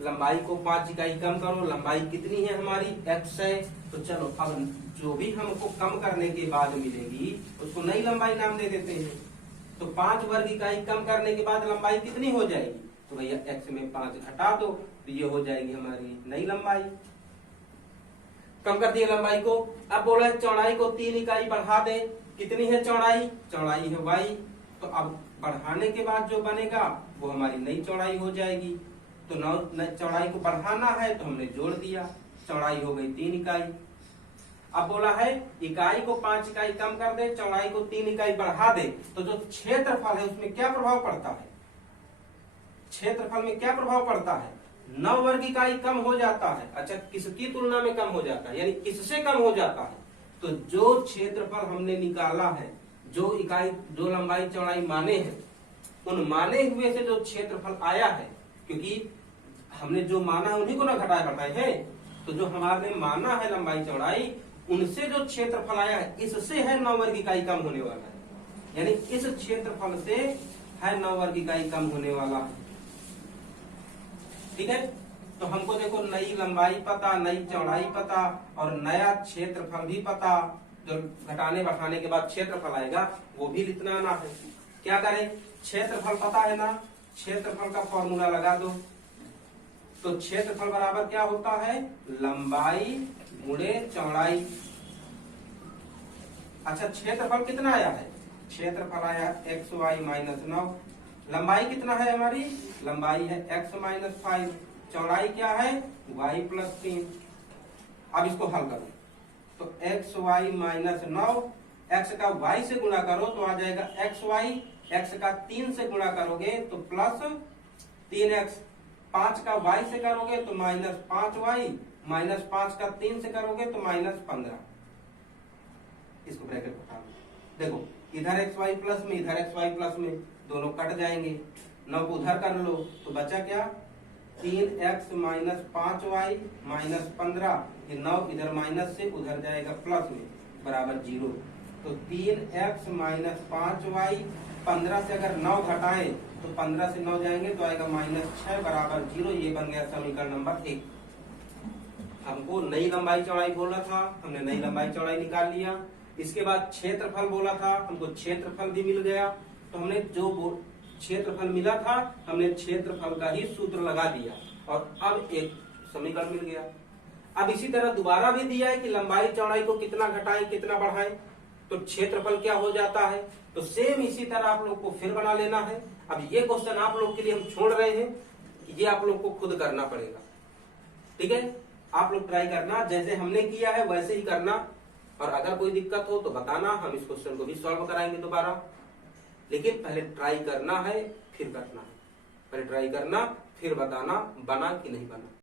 लंबाई को 5 इकाई कम करो। लंबाई कितनी है हमारी, x है। तो चलो अब जो भी हमको कम करने के बाद मिलेगी उसको नई लंबाई नाम दे देते हैं। तो 5 वर्ग इकाई कम करने के बाद लंबाई कितनी हो जाएगी, तो भैया x में 5 घटा दो तो ये हो जाएगी हमारी नई लंबाई। कम कर दिए लंबाई को। अब बोला चौड़ाई को 3 इकाई बढ़ा दे। कितनी है चौड़ाई, चौड़ाई है y। तो अब बढ़ाने के बाद जो बनेगा वो हमारी नई चौड़ाई हो जाएगी। तो चौड़ाई को बढ़ाना है तो हमने जोड़ दिया, चौड़ाई हो गई 3 इकाई। अब बोला है इकाई को 5 इकाई कम कर दे, चौड़ाई को 3 इकाई बढ़ा दे। तो जो क्षेत्रफल है उसमें क्या प्रभाव पड़ता है, क्षेत्रफल में क्या प्रभाव पड़ता है, 9 वर्ग इकाई कम हो जाता है। अच्छा, किसकी तुलना में कम हो जाता है, यानी किससे कम हो जाता है। तो जो क्षेत्रफल हमने निकाला है, जो लंबाई चौड़ाई माने हैं, उन माने हुए से जो क्षेत्रफल आया है, क्योंकि हमने जो माना है उन्हीं को ना घटाए बढ़ाए हैं। तो जो हमारे माना है लंबाई चौड़ाई, उनसे जो क्षेत्रफल आया है इससे है 9 वर्ग इकाई कम होने वाला है। यानी इस क्षेत्रफल से है 9 वर्ग इकाई कम होने वाला है। ठीक है, तो हमको देखो नई लंबाई पता, नई चौड़ाई पता और नया क्षेत्रफल भी पता। जो घटाने बढ़ाने के बाद क्षेत्रफल आएगा वो भी लिखना ना है। क्या करें, क्षेत्रफल पता है ना, क्षेत्रफल का फॉर्मूला लगा दो। तो क्षेत्रफल बराबर क्या होता है, लंबाई गुणे चौड़ाई। अच्छा, क्षेत्रफल कितना आया है, क्षेत्रफल आया xy माइनस 9। लंबाई कितना है हमारी, लंबाई है x माइनस 5। चौड़ाई क्या है, y प्लस 3। अब इसको हल करो तो xy माइनस 9, x का y से गुणा करो तो आ जाएगा xy, x का 3 से गुणा करोगे तो प्लस 3x, 5 का y से करोगे तो माइनस 5y, माइनस 5 का 3 से करोगे तो माइनस 15। इसको ब्रैकेट हटा दो। देखो इधर xy प्लस में, इधर xy प्लस में, दोनों कट जाएंगे। 9 को उधर कर लो तो बचा क्या, 3x माइनस 5y माइनस 15। ये 9 इधर माइनस से उधर जाएगा प्लस में, बराबर 0। तो 3x माइनस 5y, 15 से अगर 9 घटाए तो 15 से 9 जाएंगे तो आएगा माइनस 6 बराबर 0। ये बन गया समीकरण नंबर 1। हमको नई लंबाई चौड़ाई बोला था, हमने नई लंबाई चौड़ाई निकाल लिया। इसके बाद क्षेत्रफल बोला था, हमको क्षेत्रफल भी मिल गया। तो हमने जो क्षेत्रफल मिला था हमने क्षेत्रफल का ही सूत्र लगा दिया और अब एक समीकरण मिल गया। अब इसी तरह दोबारा भी दिया है कि लंबाई चौड़ाई को कितना घटाएं कितना बढ़ाएं तो क्षेत्रफल क्या हो जाता है। तो सेम इसी तरह आप लोग को फिर बना लेना है। अब ये क्वेश्चन आप लोग के लिए हम छोड़ रहे हैं, ये आप लोग को खुद करना पड़ेगा। ठीक है, आप लोग ट्राई करना, जैसे हमने किया है वैसे ही करना। और अगर कोई दिक्कत हो तो बताना, हम इस क्वेश्चन को भी सॉल्व कराएंगे दोबारा। लेकिन पहले ट्राई करना है फिर करना है, पहले ट्राई करना फिर बताना बना कि नहीं बना।